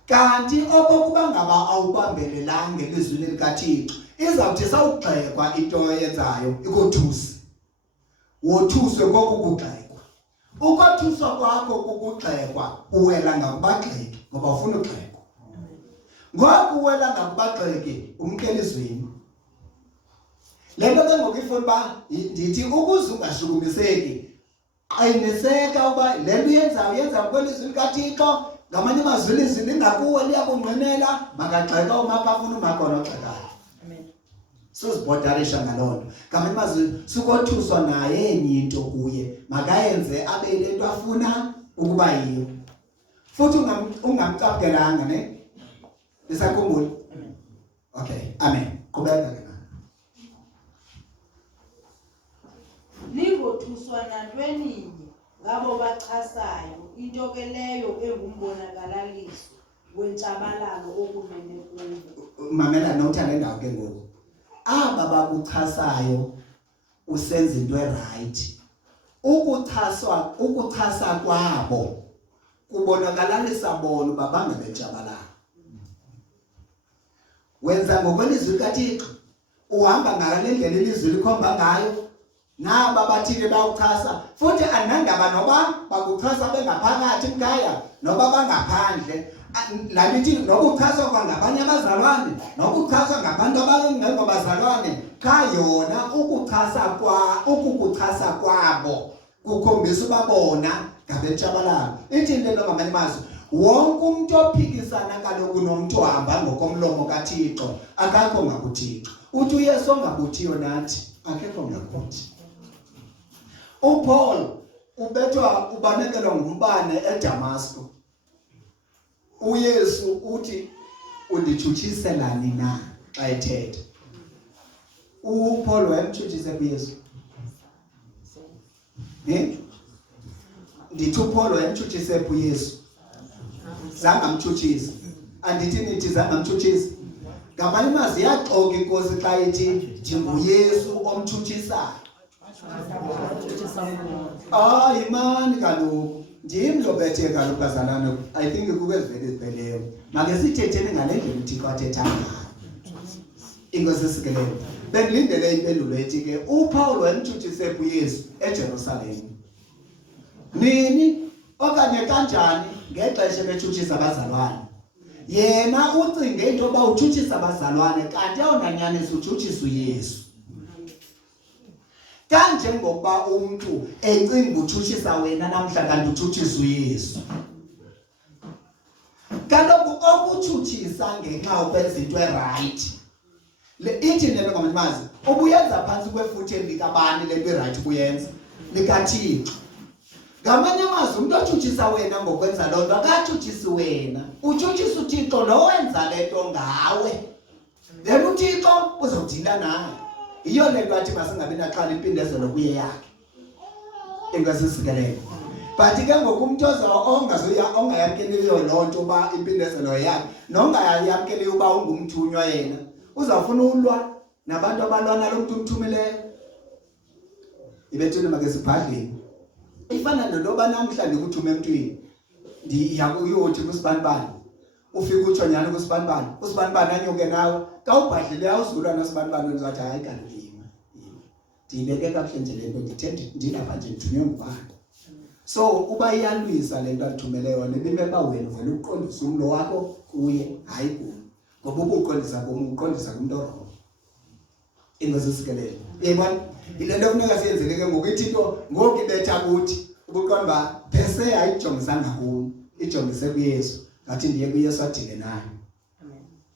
Kanti okokuba ngaba awubambelelanga elizwini likaThixo izawuthi sawugxekwa into oyenzayo ikothuse wothuswe kokugxekwa. Ukothuswa kwakho kukugxekwa uwela ngakubagxeki ngoba ufuna ugxekwa. Ngoku uwela ngakubagxeki umkelizweni. Le nto ke ngoku ifuna uba ndithi ukuze ungashukumiseki qiniseka uba le nto uyenza ngokwelizwi likaThixo. Ngamanye amazwi ilizwi lingakuwe liyakungqinela makagxeka umapha afuna umakona ogxekayo. Suzibhodarisha ngaloo nto. Ngamanye amazwi sukothuswa naye enye into kuye makayenze abe ile nto afuna ukuba yiyo. Futhi ungamcaphukelanga ne? Nisakhumbula? Okay, amen. Qhubeka ke. Lingothuswa nantweninye ngabo bachasayo, into ke leyo engumbonakaliso wentshabalalo okunene kubo. Mamela nothanda indawo ke ngoku. Aba bakuchasayo usenza into right. Ukuchasa kwabo kubonakalisa bona uba bangabentshabalalo. Wenza ngokwelizwi likaThixo, uhamba ngale ndlela ilizwi likhomba ngayo. Naba bathile bawuchasa futhi anandaba noba bakuchasa bengaphakathi ekhaya noba bangaphandle. Lalithi nokuchaswa kwangabanye abazalwane nokuchaswa ngabantu abangengekho bazalwane qha yona ukukuchasa kwabo kukhombisa uba bona ngabentshabalalo. Ithi le nto ngamanye amazwi, wonke umuntu ophikisana kaloku nomntu ohamba ngokomlomo kaThixo akakho ngakuThixo. Uthi uYesu ongabuthiyo nathi akekho ngakuthi. uPaul ubethwa ubanekelwa ngumbane eDamasko. uYesu uthi unditshutshiselani na xa ethetha. uPaul wayemtshutshise kuYesu. Ndithi uPaul wayemtshutshise kuYesu. Zangamtshutshisa. Andithi nithi zangamtshutshisa. Ngamanye amazwi iyaxoka inkosi xa ithi ndinguYesu omtshutshisayo. Imani kaloku ndim lo bethe kaloku bazalana. I think kukwezivele izibheleyo make sithetheni ngale ndlela uThixo athetha ngayo. Inkosi esikelele bendilindele impendulo ethi ke uPaul wayemtshutshise kuYesu eJerusalem. Nini okanye kanjani ngexesha betshutshisa abazalwane? Yena ucinge into yoba utshutshisa abazalwane kanti awunanyanisa utshutshisa uYesu. Kanje ngokuba umuntu ecinga utshutshisa wena namhla kanti utshutshisa uYesu. Kaloku okutshutshisa ngenxa ukwenza into right. Ithi le nto ngamanye amazwi ubuyenza phantsi kwefuthe likabani le nto right kuyenza likaThixo. Ngamanye amazwi umuntu otshutshisa wena ngokwenza loo nto akatshutshisi wena, utshutshisa uThixo lo wenza le nto ngawe. Then uThixo uzawudila naye. Yiyo le nto athi masingabi naqala impindezelo kuye yakhe. Inkosi isikelele. But ke ngoku umuntu ongayamkeliyo loo nto uba impindezelo yakhe nongayamkeliyo uba ungumthunywa yena uzawufuna ulwa nabantu abalwana lo mntu umthumileyo. Ibethuni make sibhadleni. Ifana naloba namhla ndikuthume emntwini ndiyakuyothi kusibanibani ufike utsho nyani kusibanibani usibanibani anyuke nawe xa ubhadlile awuzulwana usibanibani uzathi hayi kanti ndiyibeke kakuhle nje le nto ndithe ndilapha nje ndithunywe ngubani. So uba iyalwisa le nto alithumele yona ibimeba wena uvele uqondisa umlo wakho kuye hayi kuye ngoba ubuqondisa kumntu orongo. Inkosi isikelele. Yeyibona ile nto kufuneka siyenzele ke ngoku ithi into ngoku ibetha kuthi ubuqonda uba phese ayijongisanga kum ijongise kuYesu ngathi ndiye kuYesu adile nayo.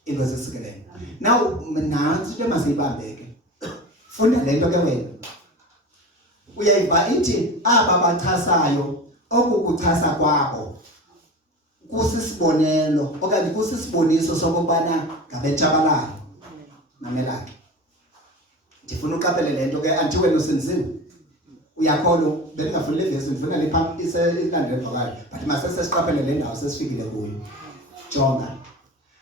Inkosi isikelele. Now nantsi into emasiyibambeke. Funda le nto ke wena. Uyayiva ithi aba bachasayo okukuchasa kwabo kusisibonelo okanye kusisiboniso sokubana ngabentshabalalo. Mamelake. Ndifuna uqaphele le nto ke anti wena usinsini. Uyakholwa bendingafuni le vesi ndifuna le phambi ilandele phakathi but masese siqaphele le ndawo sesifikile kuyo. Jonga.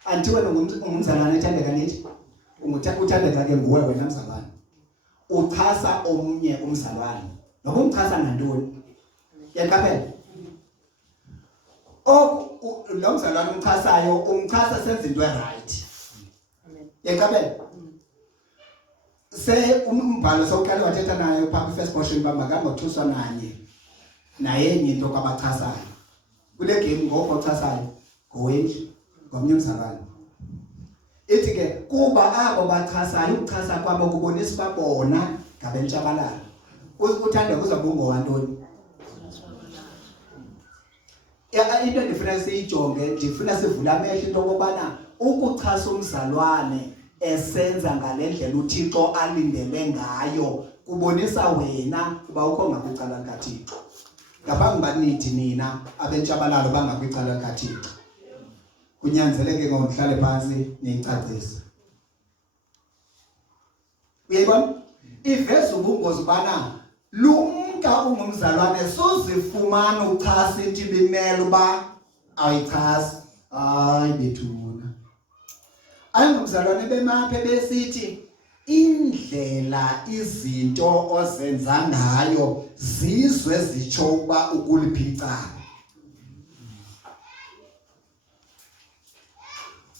Anti wena ungumzalwane ethandeka nithi uthandeka ke nguwe wena mzalwane. Uchasa omnye umzalwane. Noba umchasa ngantoni? Yaqaphela. Lo mzalwane umchasayo senza into right. Yaqaphela. Umbhalo sowuqale wathetha naye phambi first portion makangothuswa nayenye into kwabachasayo. Kule game ngoku ochasayo ngowendlu ngomnye umzalwane. Ithi ke kuba abo bachasayo ukuchasa kwabo kubonisa babona ngabentshabalalo. Uthanda kuzabe ungowantoni? Into endifuna siyijonge ndifuna sivule amehlo into okubana ukuchasa umzalwane esenza ngale ndlela uThixo alindele ngayo kubonisa wena kuba ukho ngakwicala likaThixo. Ngaphambi banithi nina abentshabalalo bangakwicala likaThixo. Kunyanzeleke ngomhlale phansi niyicacise. Uyayibona? Iveza ubungozi bana lumka ungumzalwane sozifumana uchasa into ibimele uba ayichasi. Hayi bethuna. Ayingumzalwane bemaphe besithi indlela izinto ozenza ngayo zizwe zitsho uba ukuliphica.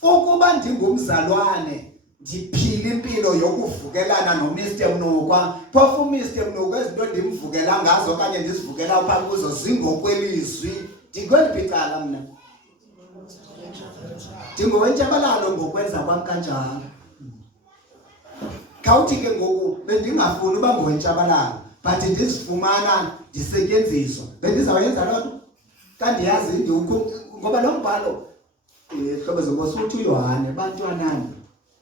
Ukuba ndingumzalwane ndiphila impilo yokuvukelana noMr Mnukwa, phofu uMr Mnukwa ezinto ndimvukela ngazo okanye ndizivukela phaa kuzo zingokwelizwi, ndikweliphi icala mna? Ndingowentshabalalo ngokwenza kwam kanjalo. Khawuthi ke ngoku bendingafuni uba ngowentshabalalo but ndizifumana ndisetyenziswa, bendizawuyenza loo nto kandiyazi ngoba lo mbhalo hlobo zokosuthi uYohane, bantwanami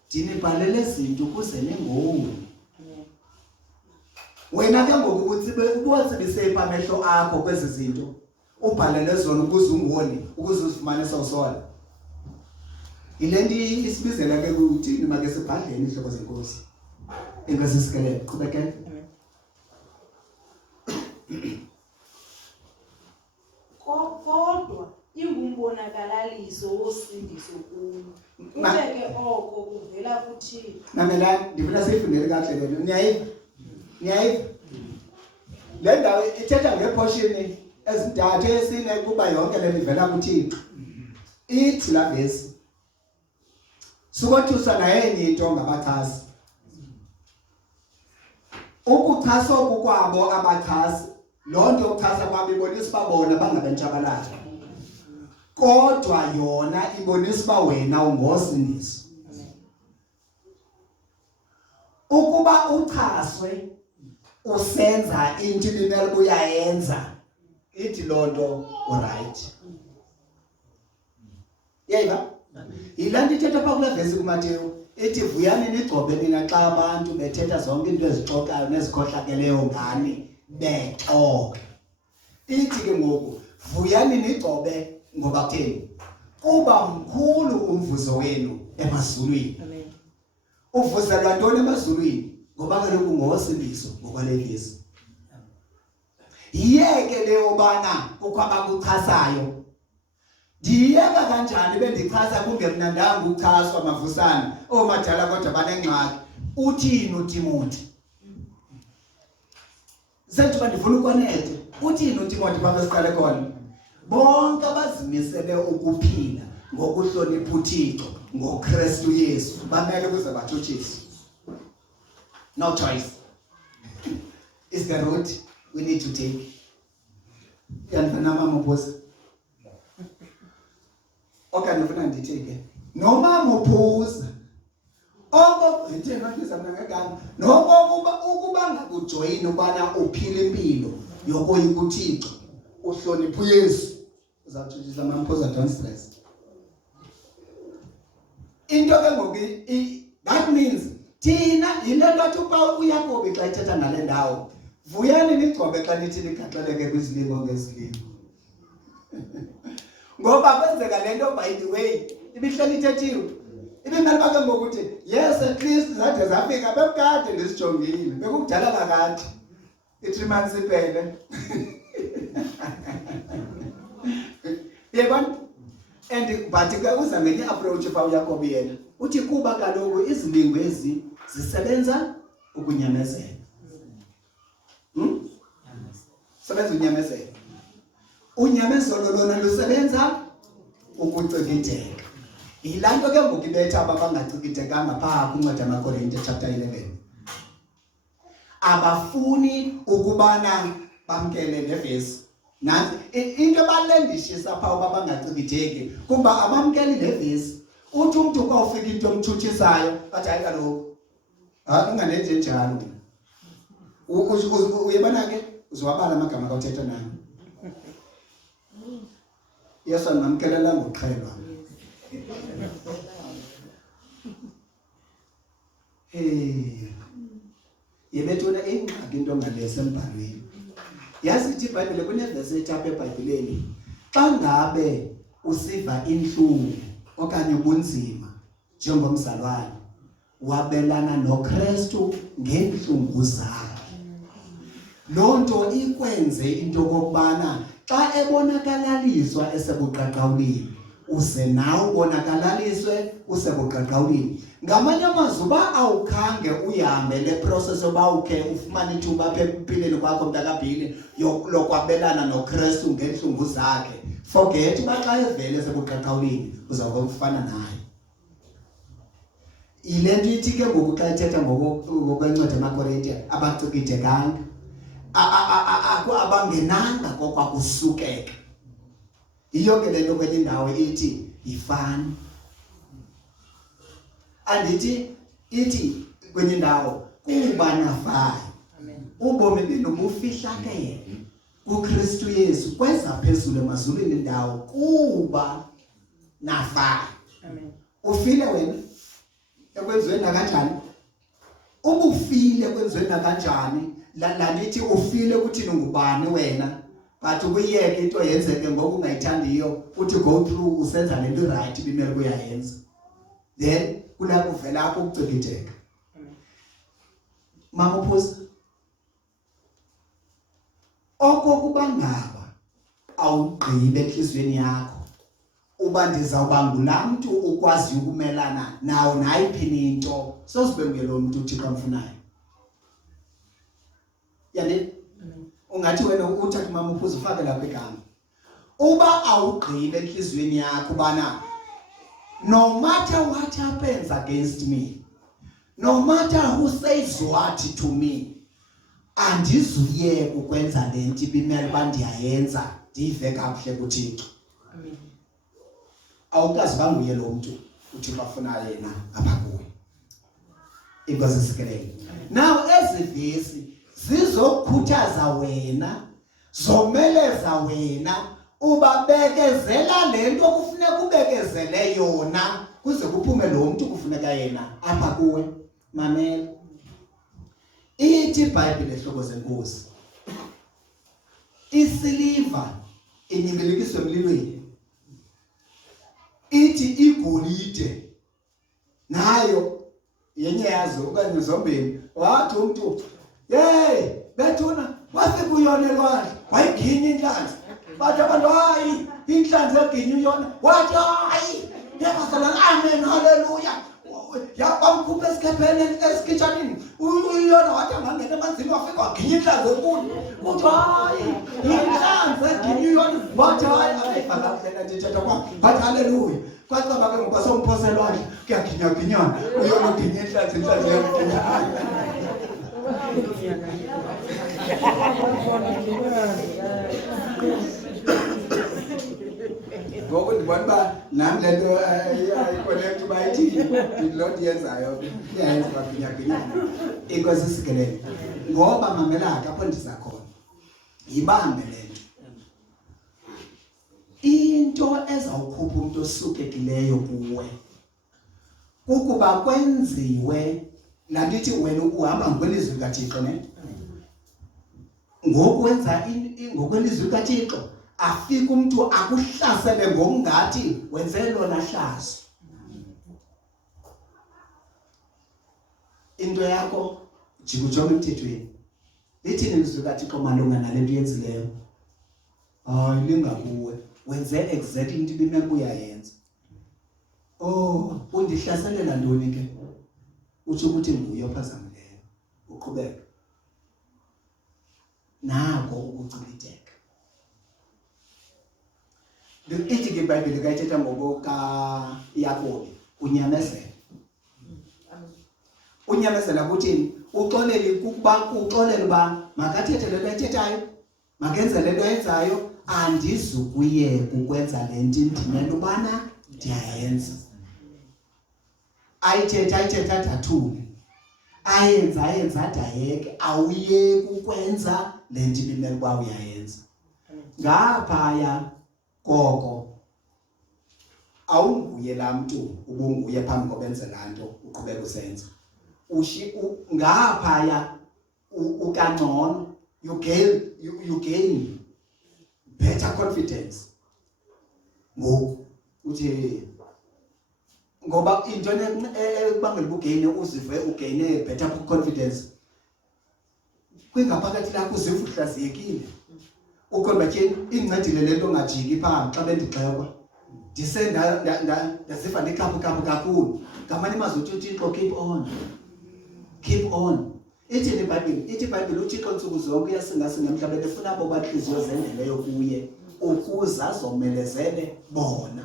ndinibhalele izinto ukuze ningowi. Wena ke ngoku ubuwatsibise amehlo akho kwezi zinto ubhalele zona ukuze ungoni, ukuze uzifumane sawusola. Yile nto isibizela ke uthini make sibhadleni ihlobo zenkosi. Inkosi isikelele, qhubekeke. Kodwa ingumbonakalaliso wosindiso kuyo. Kubeke oko kuvela kuThixo. Mamela ndifuna siyifundele kahle lena. Niyayiva? Le ndawo ithetha ngeportion ezintathu esine kuba yonke le ivela kuThixo. Ithi la vesi sukothuswa nayenye into ngabachasi. Ukuchasa kwabo abachasi, loo nto ukuchasa kwabo ibonisa uba bona bangabentshabalala. Kodwa yona ibonisa uba wena ungosindiso. Ukuba uchaswe usenza into ibimele uyayenza, ithi loo nto uright. Yayiva? Yilaa nto ithetha phaa kule vesi kuMateyu, ithi vuyani nigcobe nina xa abantu bethetha zonke into ezixokayo nezikhohlakeleyo ngani bexoka. Ithi ke ngoku vuyani nigcobe ngoba kutheni? Kuba mkhulu umvuzo wenu emazulwini. Amen. Uvuzelwa ntoni emazulwini? Ngoba kaloku ngosindiso ngokwalelizwi. Yiyeke leyo bana kukho abakuchasayo. Ndiyeka kanjani bendichasa kungemnandanga ukuchaswa mavusana omadala kodwa banengxaki. Uthini uTimothy? Senthi bandifuna ukonete. Uthini uTimothy phambi siqale khona? Bonke abazimisele ukuphila ngokuhlonipha uThixo ngoKristu Yesu bamele ukuze bathutshiswe. No choice. It's the route we need to take. Yanifana mama boss. Okanye ufuna ndithike noma muphuza oko ngithena ngizamna ngegama noma ukuba ngakujoyina ubana uphila impilo yokoyika uThixo uhlonipha uYesu uzawuthutshisa amaphuza don't stress. Into ke ngoku that means thina yile nto uPaul uYakobi xa ethetha ngale ndawo vuyani nigcobe xa nithi nigaxeleke kwizilingo ngezilingo. Ngoba kwenzeka lento by the way ibihleli ithethiwe ibimele bake ngokuthi yes at least zade zafika bekade ndisijongile bekukudala kakade i3 months iphele. Yebona and but ke uza ngenye approach fa uYakobi yena uthi kuba kaloku izilingo ezi zisebenza ukunyamezela. Sebenza unyamezela. Unyamezelo lona lusebenza ukucikitheka. Yilaa nto ke ngoku ibetha abangacikithekanga phaa kunceda amaKorinte chapter 11. Abafuni ukubana bamkele le vesi. Nanti into balendishisa phaa uba bangacikitheki kuba abamkeli le vesi. Uthi umntu xa ufika into omtshutshisayo bathi hayi kaloku ungandenje njalo. Uyebona ke uzwabala amagama kawuthetha nayo. Yesu angamkelela ngoqhelwa. Yebethuna ingxaki into ngalesa embhalweni. Yazi ithi iBhayibhile kunevesi ethi apha eBhayibhileni xa ngabe usiva inhlungu okanye ubunzima njengomzalwane wabelana noKristu ngenhlungu zakhe. loo nto ikwenze into kokubana xa ebonakalaliswa esebuqaqawulini uze nawe ubonakalaliswe usebuqaqawulini. Ngamanye amazwi uba awukhange uyihambe le process yoba ukhe ufumane ithuba apha ekuphileni kwakho mntakabhili lokwabelana noKristu ngeentlungu zakhe, forget uba xa evele esebuqaqawulini uzawube ufana naye. Yile nto ithi ke ngoku xa ithetha ngokwencwadi emaKorintiya abacikidekanga abangenanga kokwakusukeka. Yiyo ke le nto kwenye indawo ithi yifani. Andithi ithi kwenye indawo kuba nafayo ubomi benu bufihlakele kuKristu Yesu kweza phezulu emazulwini indawo kuba nafayo. Ufile wena ekwenziweni nakanjani? Ubufile ekwenziweni nakanjani? Lanithi ufile ukuthi ngubani wena, but ukuyeke into yenzeke ngoku ungayithandiyo uthi go through usenza le nto right bimele kuyayenza, then kulapho uvela apho ukucikideka. Mama Phosi, okokuba ngaba awugqibe enhliziyweni yakho uba ndizawuba ngulaa mntu ukwaziyo ukumelana nawo nayiphi into, sosibe ngelo mntu uThixo amfunayo. Yandini? Ungathi wena uthathe Mama Phosi ufake lapha igama. Uba awugqibe enhliziyweni yakho bana no matter what happens against me, no matter who says what to me, andizuyeka ukwenza le nto ibimele uba ndiyayenza ndive kakuhle kuThixo. Awukazi banguye lo mntu uThixo afuna yena apha kuwe. Inkosi isikelele. Now ezi vesi zizokukhuthaza wena, zomeleza wena ubabekezela le nto kufuneka ubekezele yona kuze kuphume lo mntu kufuneka yena apha kuwe. Mamela ithi iBhayibhile ehloko zenkosi, isiliva inyibilikiswe emlilweni, ithi igolide nayo yenye yazo okanye zombini. Wathi umntu hey bethuna wafika uyona elwandle wayiginya inhlanzi, bathi abantu hayi inhlanzi yaginya uyona, wathi hayi yabasalana amen haleluya, yabamkhupha esikhepheni esikitshanini uyona, wathi angangena emanzini wafika waginya inhlanzi enkulu, uthi hayi inhlanzi yaginya uyona, wathi hayi ayibhalapha ndithetha kwa bathi haleluya. Kwacaba ke ngoba somphoselwayo kuyaginya uyona uginya inhlanzi yaginya. Ngoku ndibona uba nam le nto ayiconnect uba ithini loo nto yenzayo iyayenza baginyaginyana. Inkosi isikelele ngoba mamelaka apho ndiza khona yibambe le nto. Into ezawukhupha umntu osukekileyo kuwe kukuba kwenziwe laa nto ithi wena uhamba ngokwelizwi likaThixo ne. Ngokwenza ngokwelizwi likaThixo afika umntu akuhlasele ngokungathi wenze lona hlazo. Into yakho jika ujonge emthethweni, lithini ilizwi likaThixo malunga nale nto yenzileyo? Hayi lingakuwe, wenze exactly into ibimele uyayenza. Oh, undihlaselela ntoni ke? Utsho ukuthi nguye ophazamileyo, uqhubeke nako ukucikideka. Ithi ke iBhayibhile ka ithetha ngokaYakobi unyamezela. Unyamezela kuthini? Uxolele uba makathethe le nto ayithethayo, makenze le nto ayenzayo, andizukuyeka ukwenza le nto ndimele ubana ndiyayenza. Ayithetha athule, ayenza adayeke, awuyeki ukwenza le nto ibimele uba uyayenza. Ngaphaya koko awunguye laa mntu ubunguye phambi kobenze laa nto uqhubeka usenza. Ngaphaya ukangcono, you gain better confidence. Ngoku uthi ngoba into ebangela ubugeyine uzive ugeyine better confidence, kwingaphakathi lakho uziva uhlaziyekile ukhona batyeni incedile le nto ngajiki phaa xa bendigxekwa ndaziva ndikhaphukhaphu kakhulu ngamanye amazwi uthi uThixo keep on ithini iBhayibhile ithi iBhayibhile uThixo ntsuku zonke uyasingasinga emhlabeni efuna abo bahliziyo zendeleyo kuye ukuze azomelezele bona.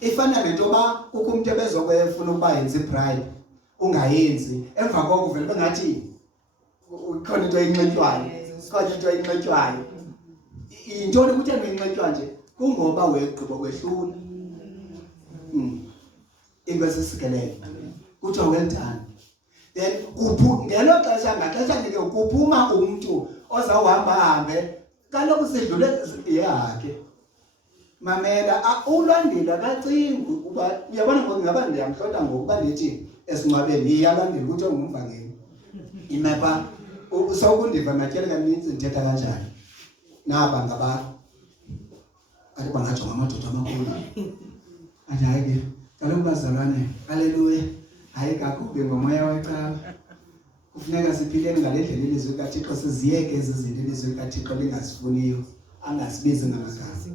Ifana nento ba kukho umuntu ebezokwefuna ukuba yenza ibride ungayenzi emva koko vele bengathi ukhona into eyinxitywayo sikhona into eyinxitywayo intoni ukuthi ayinxitywa nje kungoba wegqiba kwehlula into esisikelele kuthiwa well done. Then ngelo xesha ngaxesha ke kuphuma umuntu ozawuhamba hambe kaloku sidlule yakhe mamela ulandile akacingi ukuba uyabona ngoku ngaba ndiyamhlota ngokuba ndithi esinqwabeni iyalandile ukuthi ungumvangeli imepha sawukundiva matyele kaninzi ndithetha kanjani naba ngaba athi bangajonga amadoda amakhulu athi hayi ke kaloku bazalwane haleluya hayi kakubi ngomoya wecala kufuneka siphileni ngale ndlela ilizwi likaThixo siziyeke ezi zinto ilizwi likaThixo lingazifuniyo angasibizi ngamagama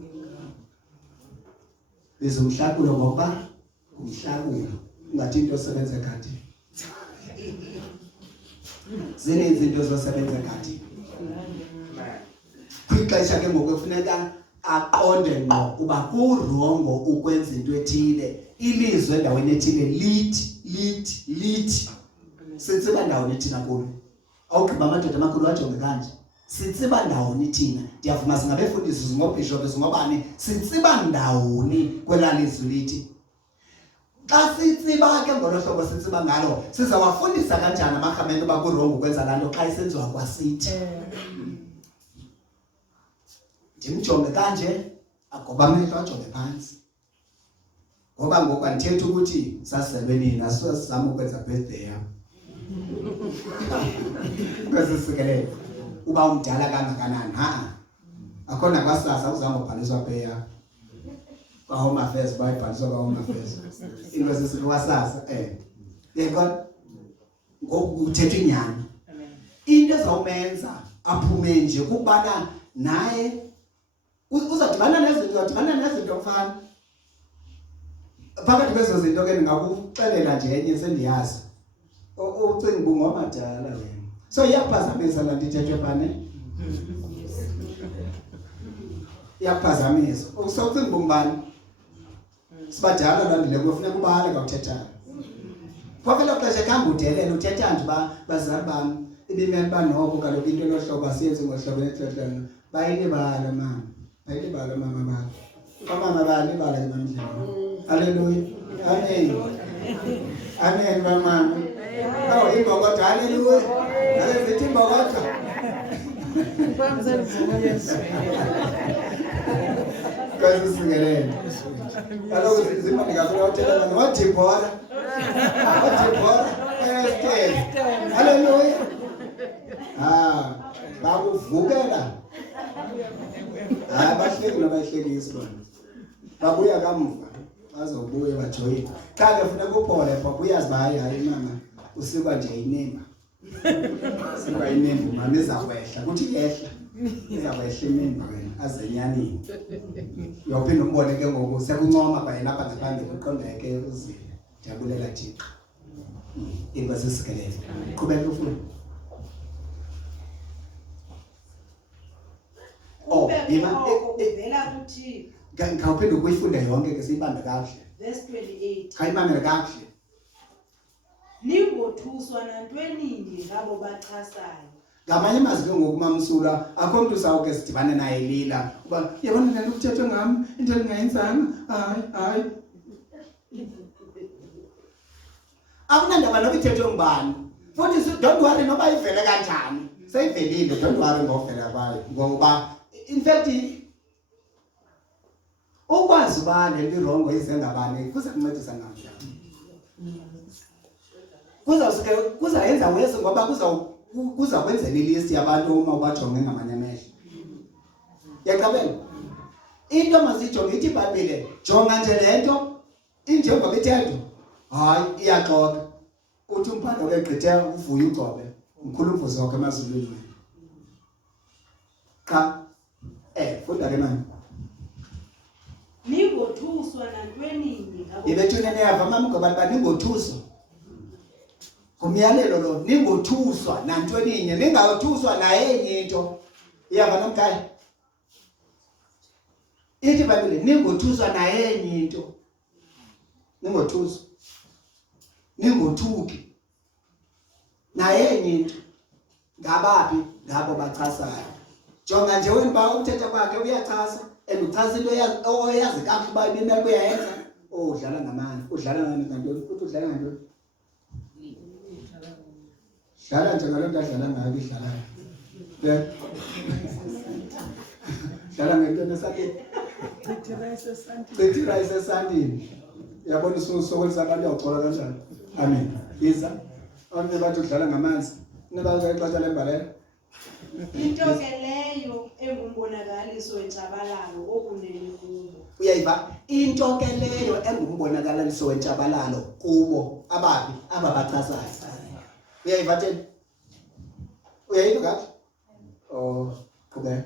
bezomhlakulo ngoba umhlakulo ungathi into osebenza kade zininzi izinto zosebenza kade kwixesha ke ngoku kufuneka aqonde ngqo kuba kurongo ukwenza into ethile ilizwe endaweni ethile lithi sitsiba ndawoni thina kulo awugqiba amadoda amakhulu wajonge kanje sitsiba ndawoni thina ndiyavuma singabefundisi singobhishophu singobani sitsiba ndawoni kwelalizwi lithi xa sitsiba ke ngolo hlobo sitsiba ngalo sizawafundisa kanjani amarhamente uba kurongo ukwenza laa nto xa isenziwa kwasithi ndimjonge kanje agoba amehlo ajonge phantsi ngoba ngoku andithetha ukuthi saselwe nina sizama ukwenza birthday yam kwesisikelele uba umdala kangakanani akhona kwasasa uzange ubhaliswa peya kwa-Home Affairs bayibhaliswa kwa-Home Affairs into esisikwasasa yekona ngoku uthethwa inyani into ezawumenza aphume nje kukubana naye uzadibana nezinto mfana phakathi kwezo zinto ke ndingakuxelela nje enye sendiyazi ucinga bungomadala wena so iyaphazamisa laa nto ithethwe phane iyaphazamisa usocinga bumbani sibadala landile kufuneka ubale kawuthethayo kwavela xesha khambe udelele uthetha nje uba bazali bam ibimele uba noko kaloku into elohlobo asiyenzi ngohlobo netlethana bayilibala mama bayilibala mama bami bayalibala ke namdlela haleluya amen mama imbokodo haleluya zithi imbokodo kwesisikelele kaloku zima ndingafuna uthetha ngodibhora haleluya bakuvukela bahleki nabahlekisi bona babuya kamva bazobuya bajoyina xa ke funeka uphole phoba uyazi uba hayi mama usikwa nje inimba sikwa inimba mama izakwehla kuthi yehla izakwehla inimba wena azenyanini uyawuphinda umbone ke ngoku sekuncoma kwayena apha ngaphandle uqondeke uzile ndiyabulela Thixo into esisikelele qhubeka ufuna kuvela kuThixo ngawuphinde ukuyifunda yonke ke siyibambe kakuhle verse 28 khayimamele kakuhle ningothuswa nantwenini ngabo bachasayo ngamanye amazwi ngokumamsula akho mntu sawuke sidibane naye lila uba yabona le nto kuthethwe ngam into endingayenzanga hayi akunandaba noba ithethwe ngubani futhi don't worry noba ivele kanjani seyivelile don't worry ngovela kwayo ngoba in fact ukwazi uba le nto irongo ize ngabani kuza kuncedisa ngaphi kuzayenza wesi ngoba kuza kwenzela ilist yabantu uma ubajonge ngamanye amehlo yaqabela into masijonge ithi iBhayibhile jonga nje le nto injengoba ithetho hayi iyaxoka uthi umphanda wegqithe uvuye uGcobe mkhulu umvuzo wakhe emazulwini cha funda ke manje ningothuswa nantweninye ngabo ibethunene yava mama ngoba baningothuswa kumyalelo lo ningothuswa nantweninye ningathuswa nayenye into iyava namkhaya ithi Bhayibheli ningothuswa nayenye into ningothuswa ningothuki nayenye into ngabaphi ngabo bachasayo jonga nje wena umthetho kwakhe uyachasa ukuchasa into oyazi kahle uba ibimele kuyayenza udlala ngamandla udlala ngantoni futhi udlala ngantoni dlala nje ngalonto adlala ngayo idlala dlala ngento esakhe chithira esesandini yabona ususokolisa abantu uyawuchola kanjani amen isa onke bathi udlala ngamanzi nebaxesha lembalela into ke leyo engumbonakaliso wentshabalalo okunene kubo uyayiva into ke leyo engumbonakaliso wentshabalalo kubo ababi ababachasayo uyayiva theni uyayiva kahle qhubeka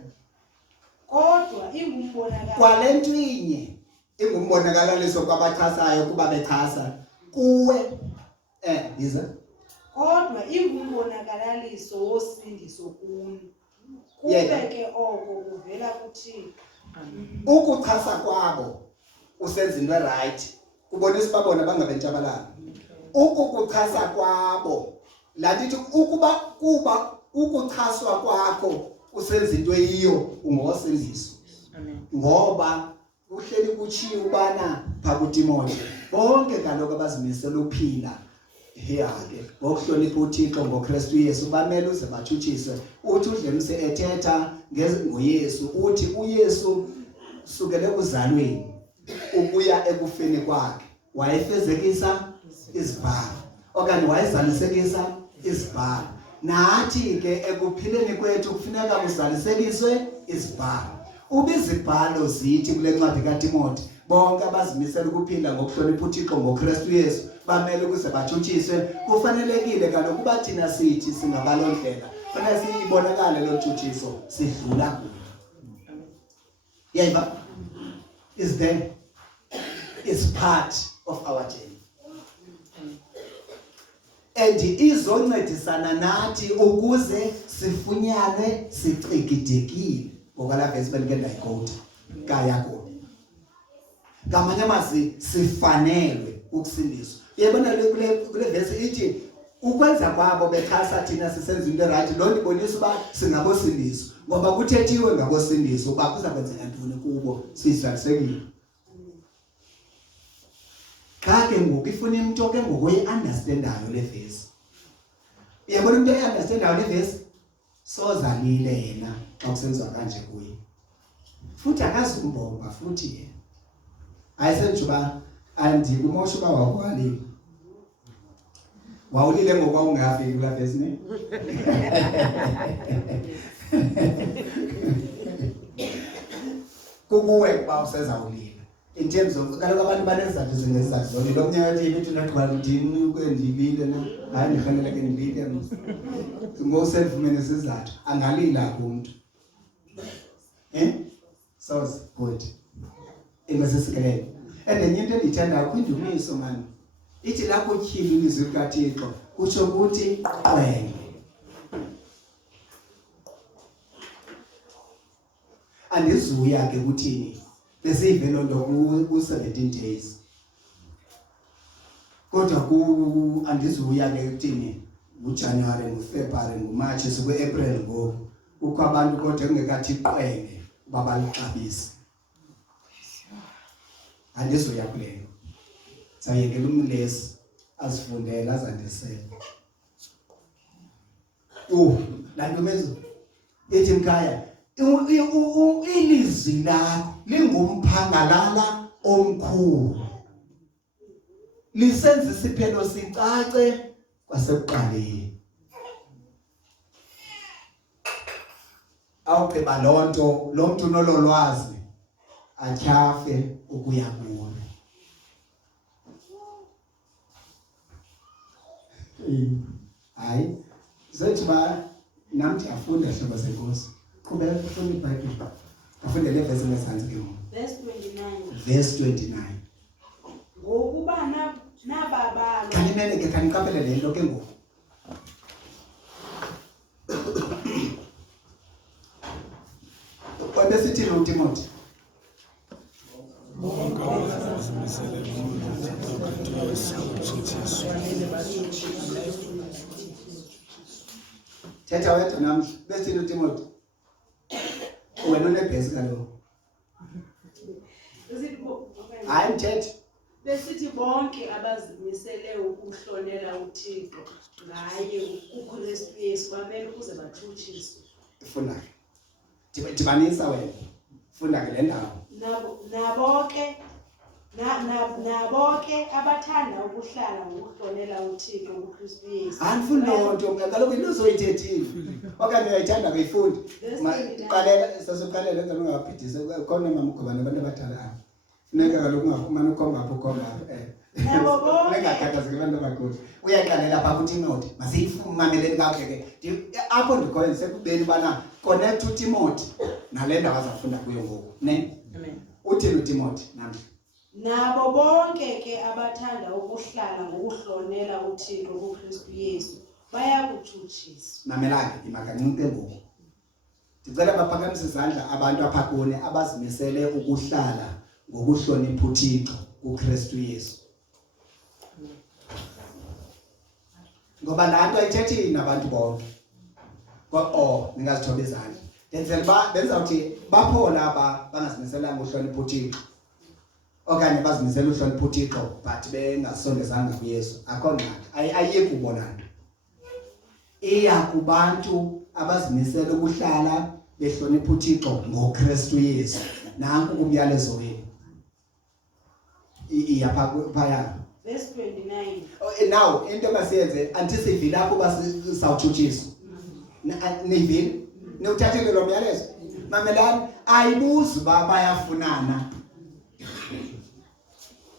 kodwa ingumbonakaliso kwalentwinye ingumbonakaliso kwabachasayo kuba bechasa kuwe yiza kodwa ingumbonakaliso wosindiso kuni kube ke oko kuvela kuThixo ukuchasa kwabo usenza into right kubonisa babona bangabentshabalala ukukuchasa kwabo landithi kuba ukuchaswa kwakho usenza into eyiyo ungosindiso ngoba uhleli kuchiya ubana phakuTimothy bonke kaloku abazimisela ukuphila ke ngokuhlonipha uThixo ngoKristu Yesu bamele uze bathutshiswe uthi uDlemse ethetha ngoYesu uthi uYesu sukele kuzalweni ukuya ekufeni kwakhe wayefezekisa izibhalo okanye wayezalisekisa izibhalo nathi ke ekuphileni kwethu kufuneka kuzalisekiswe izibhalo ubizibhalo zithi kule ncwadi kaTimothy bonke abazimisela ukuphila ngokuhlonipha uThixo ngoKristu Yesu bamele ukuze bathutshiswe kufanelekile kaloku kuba thina sithi singabalondlela fanele siyibonakale lo thutshiso sidlula kuyo yayiba is there is part of our journey and izoncedisana nathi ukuze sifunyane sicikidekile ngoba la verse benike ndayikota kayakho ngamanye amazwi sifanelwe ukusindiswa yebona kule verse ithi ukwenza kwabo bechasa thina sisenza into right lo ndibonisa uba singabosindiswa ngoba kuthethiwe ngabosindiswa uba kuza kwenzeka ntoni kubo sizalisekile ke ngoku ifuna into ke ngokuyi-understandayo le verse yabona into eyi-understandayo le verse sozalile yena xa kusenziwa kanje kuye futhi akazumbomba futhi yena ayisenje uba andikumosha uba wawuhalile wawulile ngokwawungafiki kula verse ne kukuwe kuba usezawulila in terms of kaloku abantu banezizathu zingezizathu zonke lo mnyaka ethi bethu naqala ndini kwendilile na hayi ndifaneleke ndilile ngosevumene sizathu angalila umntu source good ingasisikele endenye into endiyithandayo kwindumiso mani ithi la kutyhile ilizwi likaThixo kutsho ukuthi qwenge andizuya ke kuthini besiyive loo nto ku-17 days kodwa andizuya ke kuthini nguJanuwari nguFebruwari nguMatshi sikwe-April ngoku kukho abantu kodwa kungekathi qwenge uba balixabise andizuya kuleyo sayekela umlesi azifundele azandisele lanto mezo ethi mkhaya ilizwi lakho lingumphangalala omkhulu lisenza isiphelo sicace kwasekuqaleni awugqiba loo nto lo mntu nololwazi atyhafe ukuya kulo Hayi. Sethi ba nam ndiyafunda hlobo senkosi. Qhubeka ufunda iBhayibhile. Afunde le verse ngezantsi ke ngoku. Verse 29. Verse 29. Ngokuba nababalwa. Kanimene ke kaniqaphele le nto ke ngoku. Kwabesithi uTimothy. Thetha wethu namhla besithi uTimothy. Wena unebhesi kaloku. Hayi mthethe. Besithi bonke abazimisele ukuhlonela uThixo ngaye uKristu Yesu bamele ukuze bathutshiswe. Funda ke. Dibanisa wena. Funda ke le ndawo. Nabo ke abathanda ukuhlala ngokuhlonela uThixo uKristu Yesu. Andifuni loo nto kaloku into zoyithethile. Okanye uyayithanda kuyifundi. Qalela sasuqalela enza ungaphidise khona mamugobana abantu abadala. Funeka kaloku ungafumani ukhomba apho. Nabo bonke Ungakhathazeki abantu abakhulu. Uyaqalela phaa kuTimothy. Masiyifumameleni kakuhle ke. Apho ndikhoyo sekubeni bana connect uTimothy nale ndawo azafunda kuyo ngoku. Ne? Amen. Uthini uTimothy namhla? Nabo bonke ke abathanda ukuhlala ngokuhlonela uThixo uKristu Yesu bayakuthutshiswa. Mamelani imakancinci ngoku. Ndicela baphakamise izandla abantu apha kune abazimisele ukuhlala ngokuhlonipha uThixo uKristu Yesu. Ngoba nanto ayithethi nabantu bonke. Ningazithoba izandla. Ndenzela benzawuthi baphona aba bangazimiselanga uhlonipha uThixo. Okanye bazimisela uhlonipha uThixo but bengasondezanga kuYesu. Akho ngxaki. Ayiyeki ubona nto. Iya kubantu abazimisela ukuhlala behlonipha uThixo ngoKristu Yesu. Nanku kumyalezo wenu. Iyapha phaya. Verse 29. Now into masiyenze antisivile lapho basawuthutshiswa. Nivile? Niwuthathile lo myalezo? Mamelani ayibuzi bayafunana.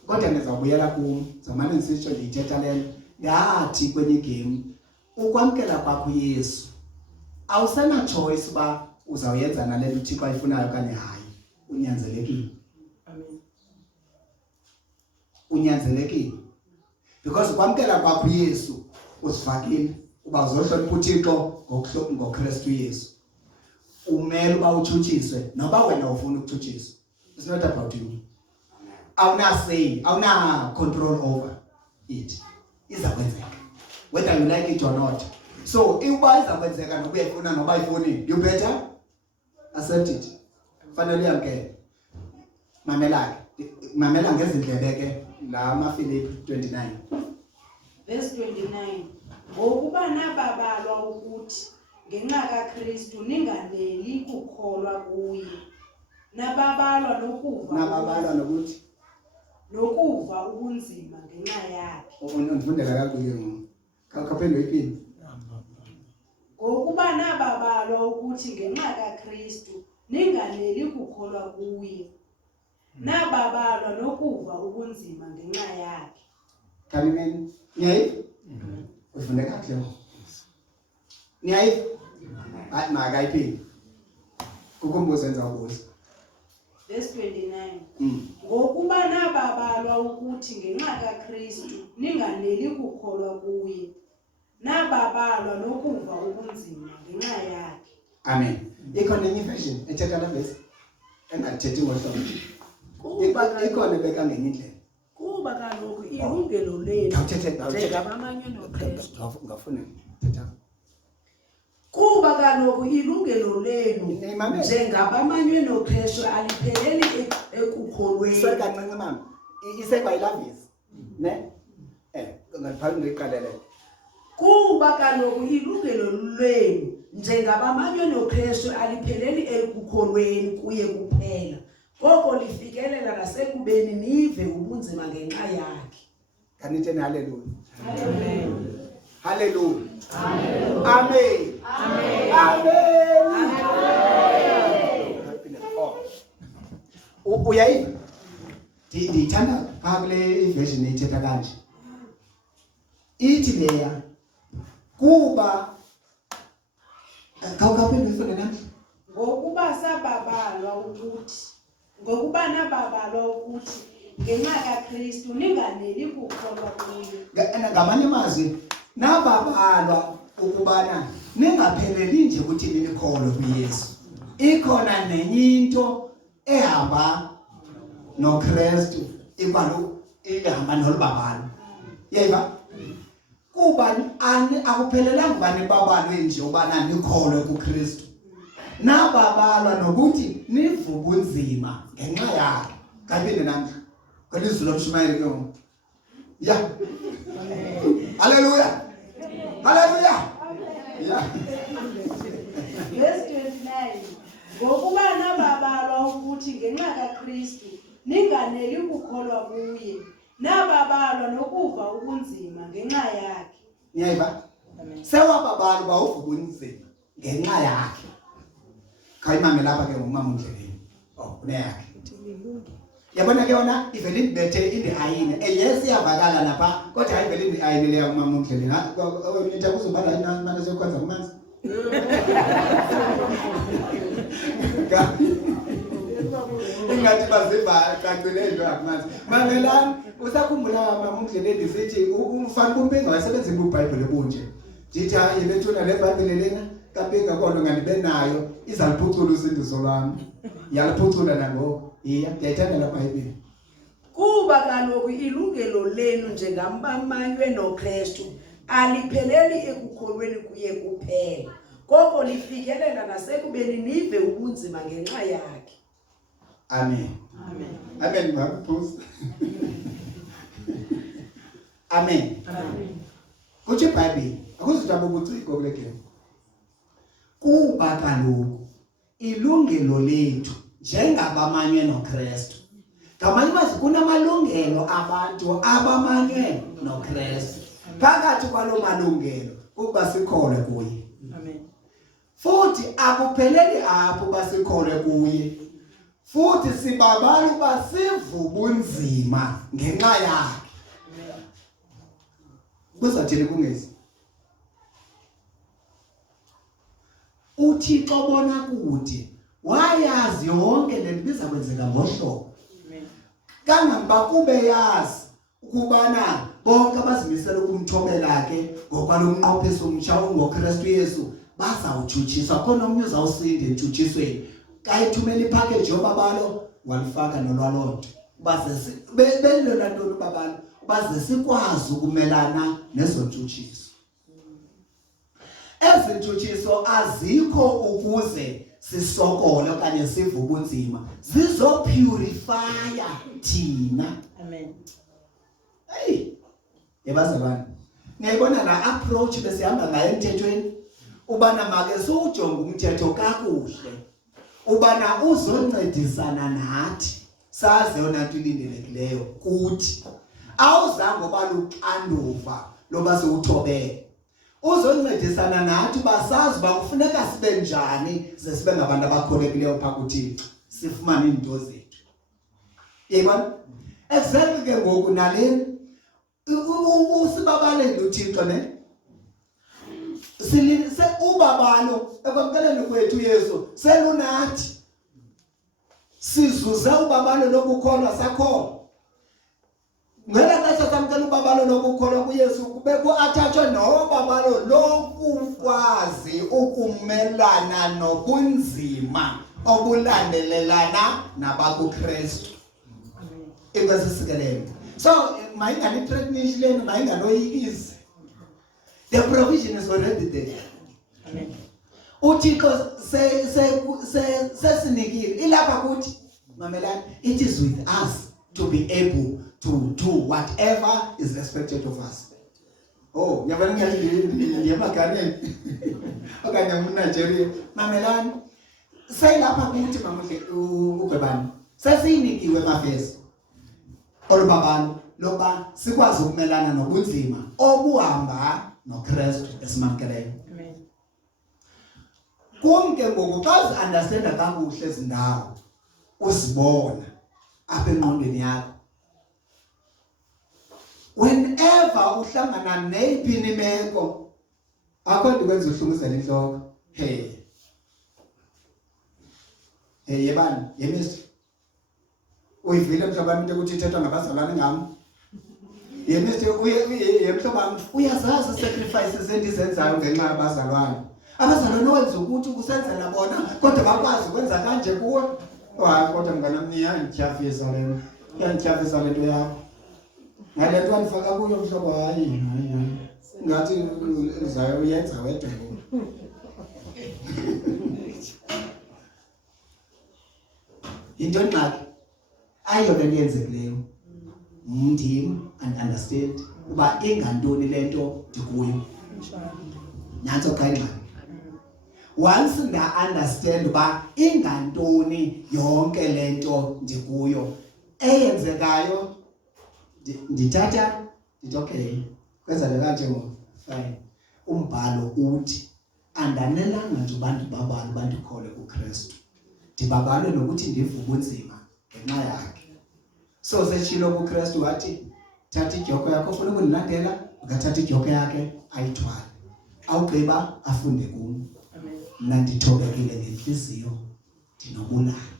Kodwa ngizawubuyela kum. Zamane nisitsho ndiyithetha lento. Ngathi kwenye game ukwamkela kwakho uYesu. Awusena choice ba uzawuyenza nalento uThixo ayifunayo kanye hayi. Unyanzelekile. Amen. Unyanzelekile. Because ukwamkela kwakho uYesu usifakile uba uzohlonipha uThixo ngoKristu Yesu. Umele uba uthutshiswe noba wena ufuna ukuthutshiswa. It's not about you. Awuna say, awuna control over it. Iza kwenzeka. Whether you like it or not. So, uba iza kwenzeka noba uyifuna noba ayifuni, you better accept it. Fanele uyamkele. Mamela ngezindlebe ke la maFilipi 29. Verse 29. Ngokuba nababalwa ukuthi ngenxa kaKristu ninganeli kukholwa kuye. Nababalwa nokuthi nokuva ubunzima ngenxa yakhe. Undifundela kakuye ngoku. Kaphendo ipini. Ngokuba nababalwa ukuthi ngenxa kaKristu ninganeli kukholwa kuye. Nababalwa nokuva ubunzima ngenxa yakhe. Kanimeni ngiyayi? Ufunde kahle ngoku. Ngiyayi? Hayi makayiphini. Kukumbuza enza ubuza. Verse 29. Ngokuba nababalwa ukuthi ngenxa kaKristu ninganeli kukholwa kuye. Nababalwa nokuva ubunzima ngenxa yakhe. Amen. Ikhona enye version ethetha la verse engathethi ngohlobo. Ikhona beka ngenye indlela. Kuba kaloku ilungelo lenu njengabamanywe noKristu. Ngafuna thetha. Kuba kaloku ilungelo lenu njengabamanywe noKristu alipheleli ekukholweni. Sorry kancinci mama. Isekwayilavisi. Ne? Ngaphambi ngiqalele. Kuba kaloku ilungelo lenu njengabamanywe noKristu alipheleli ekukholweni kuye kuphela. Koko lifikelela nasekubeni nive ubunzima ngenxa yakhe. Kanitheni haleluya. Amen. Haleluya. Amen. Amen. Amen. Uyayiva? Ndiyithanda phaa kule version ethetha kanje. Ithi leya kuba kawukaphinde uyifunde namhla. Ngokuba nababalwa ukuthi ngenxa kaKristu ninganeli kukholwa kuye. Ngamanye amazwi nababalwa ukubana ningapheleli nje ukuthi ninikholwe kuYesu. Ikhona nenye into ehamba noKristu ibalo ihamba nolubabalo. Yeba kuba akuphelelanga ubani babalwe nje ubana nikholwe kuKristu. Nababalwa nokuthi nivuka unzima ngenxa yakhe. Kaphinde namhla kwelizwi lomshumayeli ke ngoku. Ya. Hallelujah. Hallelujah. Ya. Verse 29. Ngokuba nababalwa ukuthi ngenxa kaKristu ninganeli kukholwa kuye. Nababalwa nokuva ubunzima ngenxa yakhe. Niyayiva? Sewababalwa bawuvuka unzima ngenxa yakhe. Khayimame lapha ke ngumama uNdleleni. Oh, uneyakhe. Yabona ke yona ivele ibethe indihayini. Yes iyavakala lapha kodwa ayivele indihayini leya umama uNdleleni. Nitha kuzobala imana sekwenza kumanzi. Ingathi baziva cacile into yakumanzi. Mamelani usakhumbula mama uNdleleni sithi umfana kumpinga wasebenza iBhayibheli bunje. Ndithi hayi lethuna leBhayibheli lena kapinga kodwa ngandibe nayo izaliphucula usindiso lwami. Yaliphucula nangoku. Iya ndiyayithanda la Bhayibheli. Kuba kaloku ilungelo lenu njengabamanywe noKristu alipheleli ekukholweni kuye kuphela. Koko lifikelela nasekubeni nive ubunzima ngenxa yakhe. Amen. Amen. Amen maphuzu. Amen. Amen. Kuthi iBhayibheli akuzitaba ubuciko kule game. Kuba kaloku ilungelo lethu njengabamanywe noKristu. Ngamanye amazwi kunamalungelo abantu abamanywe noKristu. Phakathi kwalo malungelo ukuba sikholwe kuye. Amen. Futhi akupheleli apho basikholwe kuye. Futhi sibabala ukuba sivuka unzima ngenxa yakhe. Kuzathini kungezi? uThixo bona kude wayazi yonke lento biza kwenzeka ngohlobo. Kangangoba kube yazi ukubana bonke abazimisela ukumthobela ke ngokwalomnqophiso omtsha ngoKristu Yesu bazawutshutshiswa khona omnye uzawusinde entshutshisweni. Kayithumela ipackage yobabalo walifaka nolwalonto baze belona nto lobabalo baze sikwazi ukumelana nezontshutshiso. Ezintshutshiso azikho ukuze sisokole okanye sivuke unzima, zizopurifya thina. Amen. Hey, yebazalwane ngiyibona la approach besihamba ngayo emthethweni ubana make siwujonga umthetho kakuhle ubana uzoncedisana nathi saze yona into ilindelekileyo kuthi awuzange obaluxanduva loba siwuthobele. Uzoncedisana nathi basazi ba kufuneka sibe njani ze sibe ngabantu abakholekileyo pha kuThixo sifumane into zethu. Yebo exactly ke ngoku naleni usibabaleni uThixo ne silise ubabalo ekwamkeleni kwethu Yesu selunathi sizuze ubabalo lokukholwa sakho. Ngela xesha samkela ubabalo lokukholwa kuYesu kube ku-athachwe nobabalo lokukwazi ukumelana nobunzima obulandelelana nabakuKristu. Ikwasisikelele. So mayingani threatenish leni mayinganoyikisi. The provision is already there. Amen. uThixo sesinikile ilapha kuthi mamelani, it is with us to be able to do whatever is expected of us. Oh, yabona ngiyemaganeni okanye uNigeria mamelani sayilapha kuthi mamuhle ugwebani sesinikiwe mafesi olubabalo loba sikwazi ukumelana nobunzima obuhamba noKristu esimamkeleyo. Amen. Konke ngoku xa uzi-understanda kakuhle izindawo uzibona apha engqondweni yakho, whenever uhlangana neyiphi imeko akho nto kwenza uhlunguzela inhloko. Hey yebani yemisi uyivile mhlobo wami into ukuthi ithethwa ngabazalwane ngami. Yemisi mhlobo wami uyazazi sacrifices endizenzayo ngenxa yabazalwane. Abazalwane wenza ukuthi ukusenzela bona kodwa bakwazi ukwenza kanje kuwe. Hayi kodwa mngana niyantyafisa lento. Yantyafisa lento yakho. Ngale nto anifaka kuyo mhlobo hayi. Ngathi uzayo uyenza wedwa ngoku. Into ngxaki ayona lenzekileyo. Ndim and understand uba ingantoni lento ndikuyo. Nanso xa ingxaki. Once nda understand uba ingantoni yonke lento ndikuyo eyenzekayo ndithatha ndithi okay kwenza le kanje ngoku fine. Umbhalo uthi andanelanga nje abantu babalo bandikhole kuKristu. Ndibabalwe nokuthi ndivuke ubunzima ngenxa yakhe. So seshilo kuKristu wathi thatha idyoko yakho ufuna ukundilandela ukathatha idyoko yakhe ayithwale. Awugqiba afunde kum. Mna ndithobekile ngenhliziyo ndinobulali.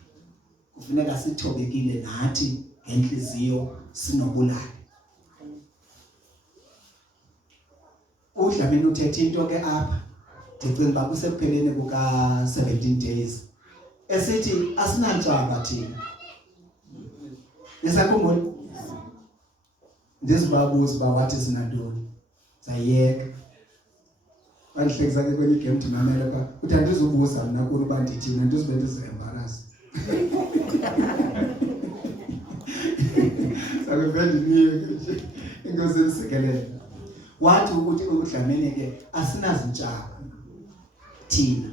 Kufuneka sithobekile nathi ngenhliziyo sinobulali. Udlamini uthethe into ke apha. Ndicinga uba kusekupheleni kuka 17 days. Esithi asinantshaba thina. Nisakhumbula? Ndizibabuza uba wathi sinantoni. Zayeka. Bandihlekisa ke kwenye game ndimamele pha. Uthi andizubuza mna kulo uba ndithini andizobe ndizi-embarrass. Sakuvendiniye nje. Inkosi enisikelele. Wathi ukuthi uDlamini ke asinazintshaba thina.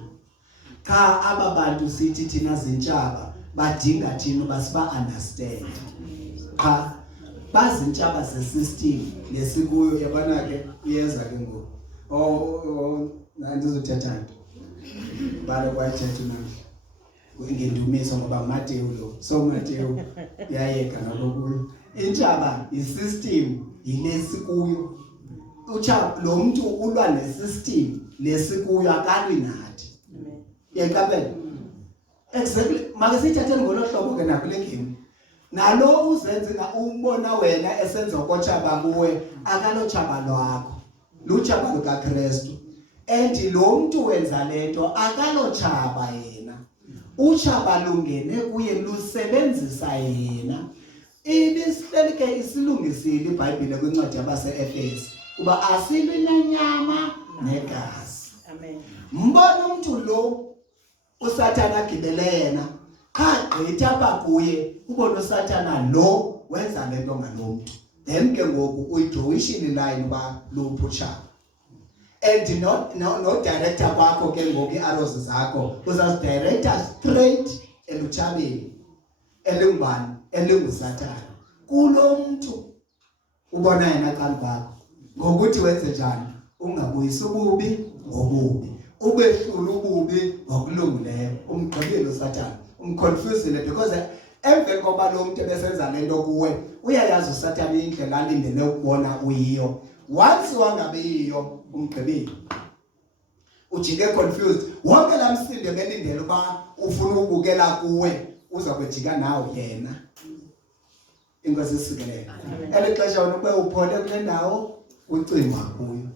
Cha aba bantu sithi thina zintshaba badinga thina basiba understand. Cha bazintshaba ze-system lesikuyo yabona ke uyeza ke ngoku. Andizothetha nto. Balo kwathetha namhla. Ngendumiso ngoba Mateyu lo. So Mateyu uyayeka ngokuyo. Intshaba i-system yilesikuyo. Ucha lo muntu ulwa ne-system lesikuyo akalwi nathi. Yekabela. Exactly. Makasithathe ngolo hlobo ke nakule game. Nalo uzenza umbona wena esenza ukotshaba kuwe akalochaba lwakho. Luchaba lukaKristu. Ethi lo muntu wenza lento akalochaba yena. Uchaba lungene kuye lusebenzisa yena. Ibisihleli ke isilungisile iBhayibhile kwincwadi yabase-Efesi kuba asilwi nenyama negazi. Amen. Mbona umuntu lo uSathana agibele yena cha gqitha apha kuye ubona uSathana lo wenza lento ngalomuntu. Then ke ngoku uyidrawishini line uba luphi uchaba. And no director kwakho ke ngoku iarrows zakho uzazidirector straight eluchabeni elingubani elinguSathana. Kulo muntu ubona yena xa kwakho ngokuthi wenze njani ungabuyisi ububi ngobubi ubehlula ububi ngokulungileyo umgqibile uSathana umconfusele because emveni koba lo muntu ebesenza lento kuwe uyayazi uSathana indlela alindele ukubona uyiyo. Once wangabiyo umgqibile ujike confused wonke lamsinde belindele uba ufuna ukubukela kuwe uza kwejika nawe yena. Inkosi isikelele elixesha wena ube uphole kule ndawo ucingwa kuyo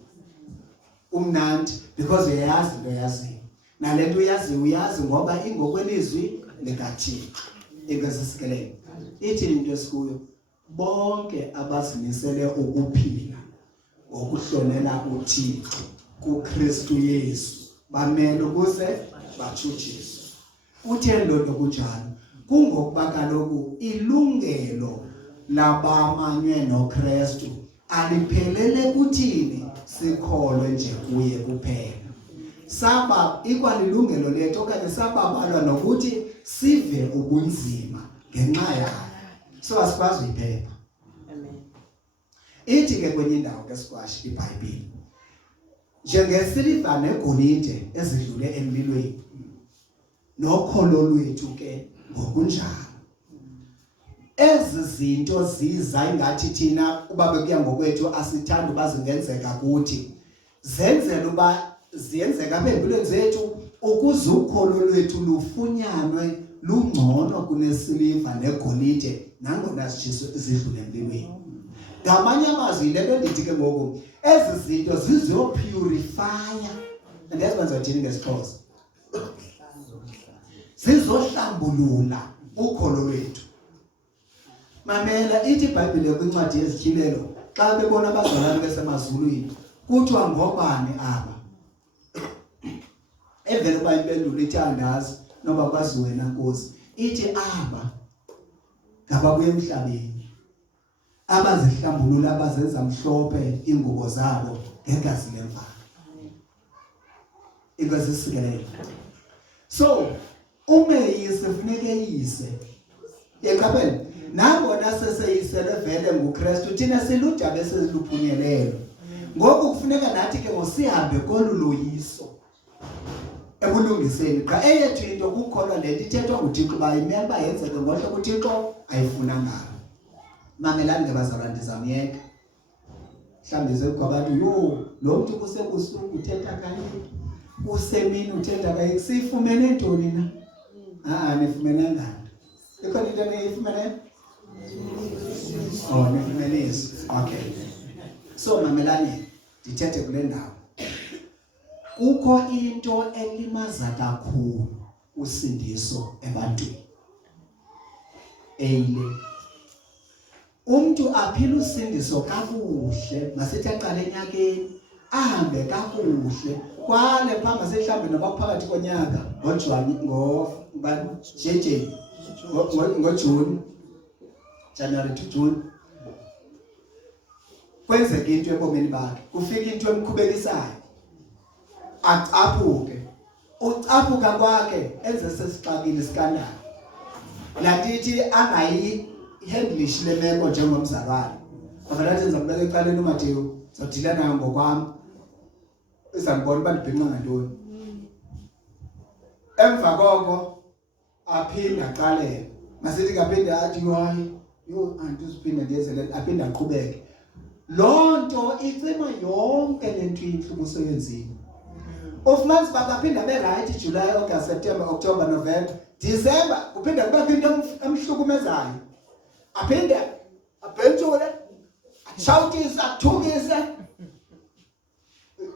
umnandi because uyayazi into yaziyo nalento uyazi ngoba ingokwelizwi likaThixo. Inkosi isikelele ithi into esikuyo bonke abazimisele ukuphila ngokuhlonela uThixo kuKristu Yesu bamele ukuze batshutshiswe. Uthendo lokunjalo kungokuba kaloku ilungelo labamanywe noKristu aliphelele kuthini sikholwe nje kuye kuphela. Saba ikwalilungelo lethu okanye sababalwa nokuthi sive ubunzima ngenxa yakhe. So asikwazi uyiphepha. Amen. Ithi ke kwenye indawo ke sikwashi iBhayibhile njengesiliva negolide ezidlule emlilweni nokholo lwethu ke ngokunjalo. Ezi zinto ziza ingathi thina uba bekuya ngokwethu asithanda bazingenzeka kuthi zenzela uba ziyenzeka apha empilweni zethu ukuze ukholo lwethu lufunyanwe lungcono kunesiliva negolide nangona zidlule empilweni. Ngamanye amazwi le nto ndithi ke ngoku ezi zinto zizopurifya, andiyazi banzathini ngesiXhosa, zizohlambulula ukholo lwethu. Mamela ithi iBhayibhile kwincwadi yezityhilelo xa bebona abazalwane besemazulwini kuthiwa ngobani aba. Evele uba impendulo ithi andazi noba kwazi wena Nkosi, ithi aba ngababuya emhlabeni abazihlambulula abazenza mhlophe ingubo zabo ngegazi lemvana. Inkosi isikelele. So umeyise funeke yise yeqaphela nangona seseyisele vele nguKristu thina siludaba esiluphunyelelo. Ngoku kufuneka nathi ke ngosihambe koluloyiso ekulungiseni qha eyethu into ukukholwa le ithethwa nguThixo uba imele uba yenzeke ngohlobo uThixo ayifuna ngalo. Mamelani ngebazalwane ndizamyeka mhlawumbi sekwabantu yo lo mntu kusebusuku uthetha kanye usemini uthetha kanye siyifumene ntoni na nifumenanga ikhona into eniyifumene nifumenise. Okay, so mamelani ndithethe kule ndawo kukho into elimaza kakhulu usindiso ebantwini eyile umntu aphila usindiso kakuhle masithi aqale enyakeni ahambe kakuhle kwale phamba sehlambe noba phakathi konyaka ngoJuni January to June kwenzeka into ebomini bakhe kufika into emkhubekisayo acaphuke ucaphuka kwakhe enze sesixakile iskandalo latithi angayihandlish le meko njengomzalwane avelathi enza kubeka ecaleni uMathewu zadila nayo ngokwami izangibona uba ndibhinqa ngantoni emva koko aphinda aqalele masithi kaphinde athi yo antisiphinda ndiyenzele aphinde aqhubeke loo nto icima yonke le nto inhlubuso yenzima. Ufumanisa uba baphinde abe right July, August, September, October, November, December kuphinde kubekho into emhlukumezayo aphinde abhentshule ashawutise athukise.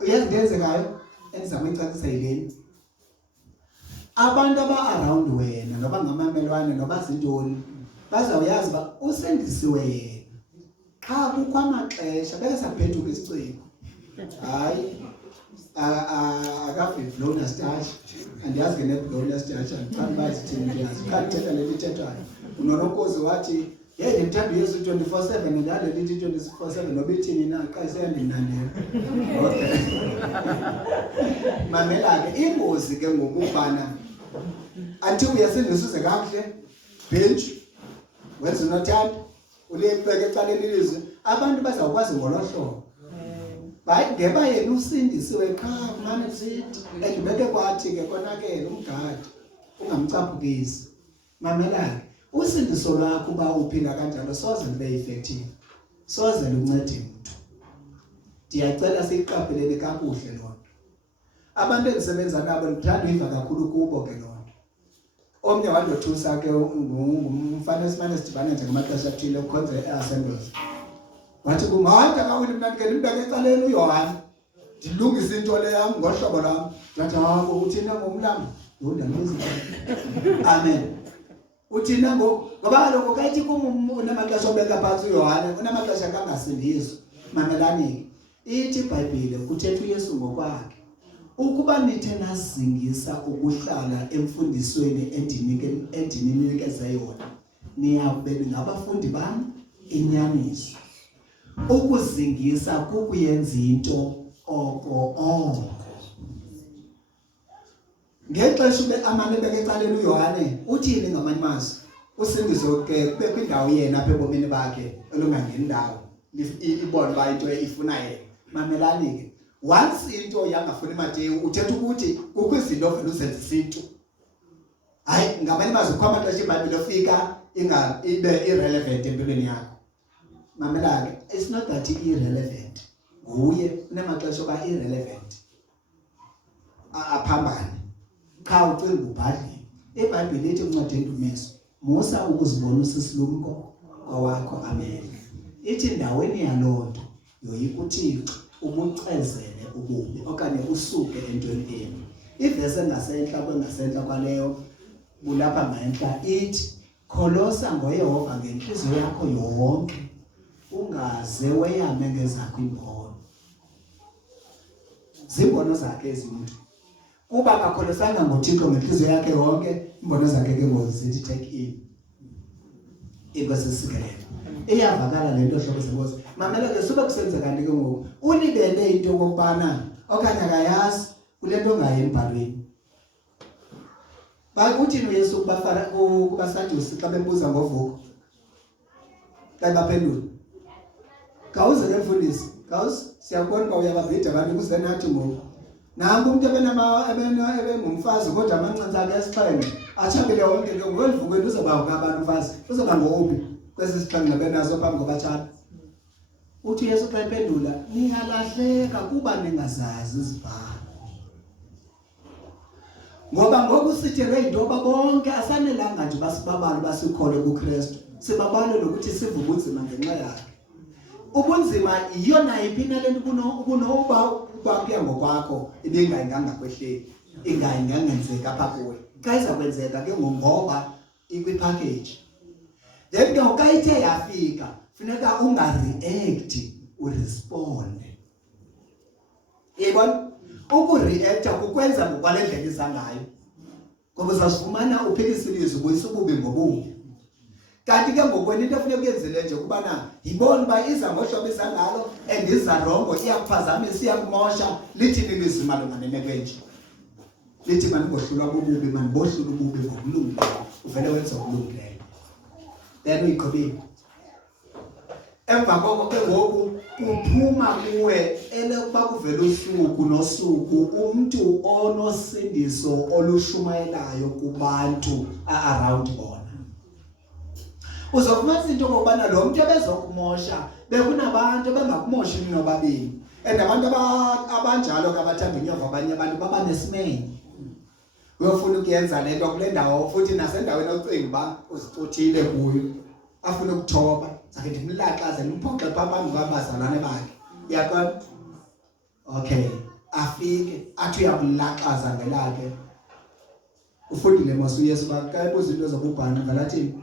Uyazi into eyenzekayo endizama uyicacisa yileni abantu aba-around wena noba ngamamelwane noba zintoni bazawuyazi uba usendisiwe yena qha kukho amaxesha beke saphethuka isiciko hayi akafivlona stasha andiyazi ke nebhlona stasha ndiqala uba zithini ndiyazi ukhathetha leli thethwayo uNonkosi wathi hey ndithanda uYesu 24/7 ndale lithi 24/7 noba ithini na xa iseyandinandela. Okay mamela ke ingozi ke ngokubana athi uyasindisa uze kakuhle bench wenza unothanda ulebeke ecaleni ilizwe abantu bazawukwazi ngolohlobo bayi ngeba yena usindisiwe qha kumane kusithi endibeke kwathi ke konakele umgadi ungamcaphukisi. Mamela usindiso lwakho uba uphila kanjalo soze libe effective soze luncede umuntu. Ndiyacela siyiqaphelele kakuhle loo nto. Abantu endisebenza nabo ndithanda uyiva kakhulu kubo ke loo nto. Omnye wandothusa ke ngumfana esimane sidibane nje ngamaxesha athile ukhonze e-assemblies wathi kumanda kawini mna ndike ndimbeke ecaleni uYohane ndilungise into le yam ngohlobo lwam ndathi hawo uthina ngomlambo ndandimizi. Amen. Uthina ngoba kaloku kayithi kum unamaxesha obeka phantsi uYohane unamaxesha kangasindiswa. Mamelani ithi iBhayibhile kuthetha uYesu ngokwakhe ukuba nithe nazingisa ukuhlala emfundisweni endininikeze yona niyakube ngabafundi bami inyaniso. Ukuzingisa kukuyenza into oko ngexesha ube amane beke ecaleni uYohane uthini ngamanye amazwi usindiso ke kube kwindawo yena apha ebomini bakhe elungangeni ndawo ibona uba into ifuna yena. Mamelani ke once into yangafuni Mateyu uthetha ukuthi kukho izinto ovela uzenza into hayi ngamanye amazwi kukho amaxesha iBhayibhile ofika ibe irrelevant empilweni yakho. Mamela ke it's not that irrelevant nguye unamaxesha oba irrelevant aphambane qha ucinga ubhadlile. iBhayibhile lithi kuncwadi Ndumiso, musa ukuzibona usisilumko kwawakho amehlo. Ithi ndaweni yaloo nto yoyika uThixo ubucezele ububi okanye usuke entweni embi. Ivesi engasentla kwaleyo bulapha ngentla ithi kholosa ngoYehova ngenhliziyo yakho yonke ungaze weyame ngezakho imbono. Zimbono zakhe ezinto. Kuba akakholosanga ngoThixo ngenhliziyo yakhe yonke, imbono zakhe ke ngoku zithi take in. Ibasisikelelo. Iyavakala lento hlobo zembozo. Mamela ke suba kusenza kanti ke ngoku ulibele into kokubana okanye akayazi kulento ongayi embhalweni. Bakuthini uYesu kubasadusi xa bebuza ngovuko? Xa baphendula. Kawuze ke mfundisi, kawuze siyabona uba uyababhida abantu kuze nathi ngoku. Nangu umuntu ebengumfazi kodwa amancinci akhe esixhenxe atshambile wonke ke ngolivukweni uzoba ngabantu mfazi uzoba ngophi kwesi sixhenxe benazo phambi kobatshana. Uthi uYesu xa ephendula niyalahleka kuba ningazazi izibhalo. Ngoba ngoku sithelwe intoba bonke asanelanga nje basibabalo basikholwe kuKristu, sibabalo nokuthi sivuke ubunzima ngenxa yakhe. Ubunzima iyo nayiphi na lento kunoba kuya ngokwakho ibingayinganga kwehleli, ingayingangenzeka apha kuwe. Xa iza kwenzeka ke ngoba ikwipackage. Then ke xa ithe yafika funeka ungareact, uresponde. Yebo, ukureacta kukwenza ngokwale ndlela iza ngayo. Ngoba uzasifumana uphikisa ilizwi ubuyisa ububi ngobubi. Kanti ke ngokwena into efuneka uyenzile nje kubana yibona uba iza ngohlobo izangalo and iza rongo iyakuphazamisa iyakumosha. Lithi ilizwi malunga nemeko enje. Lithi manibohlulwa bububi manibohlula ububi ngokulungileyo uvele wenze okulungileyo. Then uyiqhubile. Emva koko ke ngoku uphuma kuwe elekuba kuvela usuku nosuku umuntu onosindiso olushumayelayo kubantu around bona. Uzofumana into ngokubana lo muntu ebezokumosha bekunabantu bengakumoshi nobabini. And abantu abanjalo kabathanda inyova abanye abantu baba nesimenyi. Uyofuna ukuyenza lento kule ndawo futhi nasendaweni ocinga uba uzicuthile kuyo. Afuna ukuthoba, sakhe ndimlaxaze ndimphoxe phambi kwabazalwane bakhe. Uyaqonda? Okay, afike athi uyakulaxaza ngelakhe. Ufundile mos uYesu xa ebuza into zobubhana ngalathini.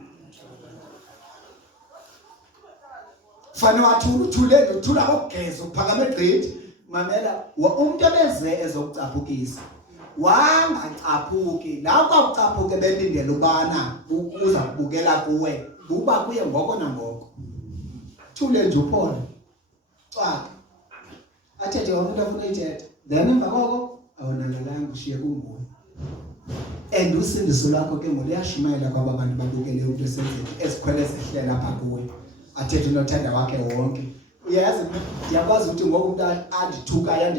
Fane wathula uthula kokugeza uphakama egqithi. Mamela umuntu ebeze ezokucaphukisa wangacaphuki lapho akucaphuke belindele ubana uza kubukela kuwe buba kuye ngoko nangoko. Thule nje uphole cwaka athethe umuntu afuna ithethe, then emva koko awonangalanga ushiye kunguwe. And usindiso lakho ke ngoliyashumayela kwaba bantu babukele umuntu esenzile ezikhwele zehlela apha kuwe. Athethe unothanda wakhe wonke. Uyazi ndiyakwazi ukuthi ngoku umuntu andithukayo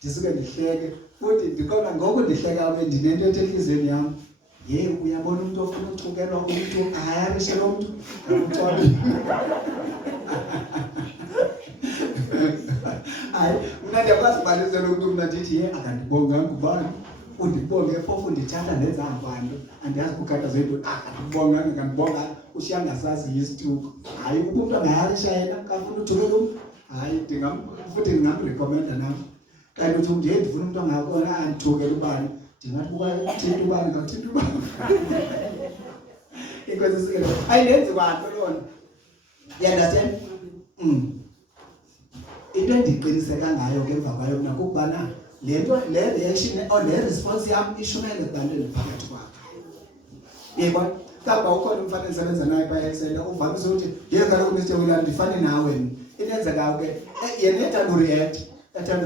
ndisuke ndihleke futhi ndikhona ngoku ndihleka ube ndinento enhliziyweni yam. Uyabona umuntu ofuna ukuthukelwa umuntu ayarishe lo muntu ngomthwalo. Hayi mna ndiyakwazi ubalisela umuntu mna ndithi akandibonganga ubani undibonge phofu ndithatha nenza abantu andiyazi kukhatha zethu akandibonganga ngandibonga ushiya ngasazi yisituko. Hayi umuntu angayarisha yena kafuna uthukela umuntu hayi futhi ndingamrecommenda nam. Kanti uthi ndiye ndifuna umuntu angakona andithukela ubani ndingathi ukuthinta ubani ngakuthinta ubani. Inkosi sikele ayindenzi kwanto lona. You understand? Into endiqiniseka ngayo ke emva kwayo mna kukubana le reaction or le response yam ishumele kubantwini phakathi kwabo. Yebo kaba ukhona umfana endisebenza naye phaya ekusenta uvamise ukuthi ndiye kaloku Mr. William ndifane nawe. Inenzeka ke yena ethanda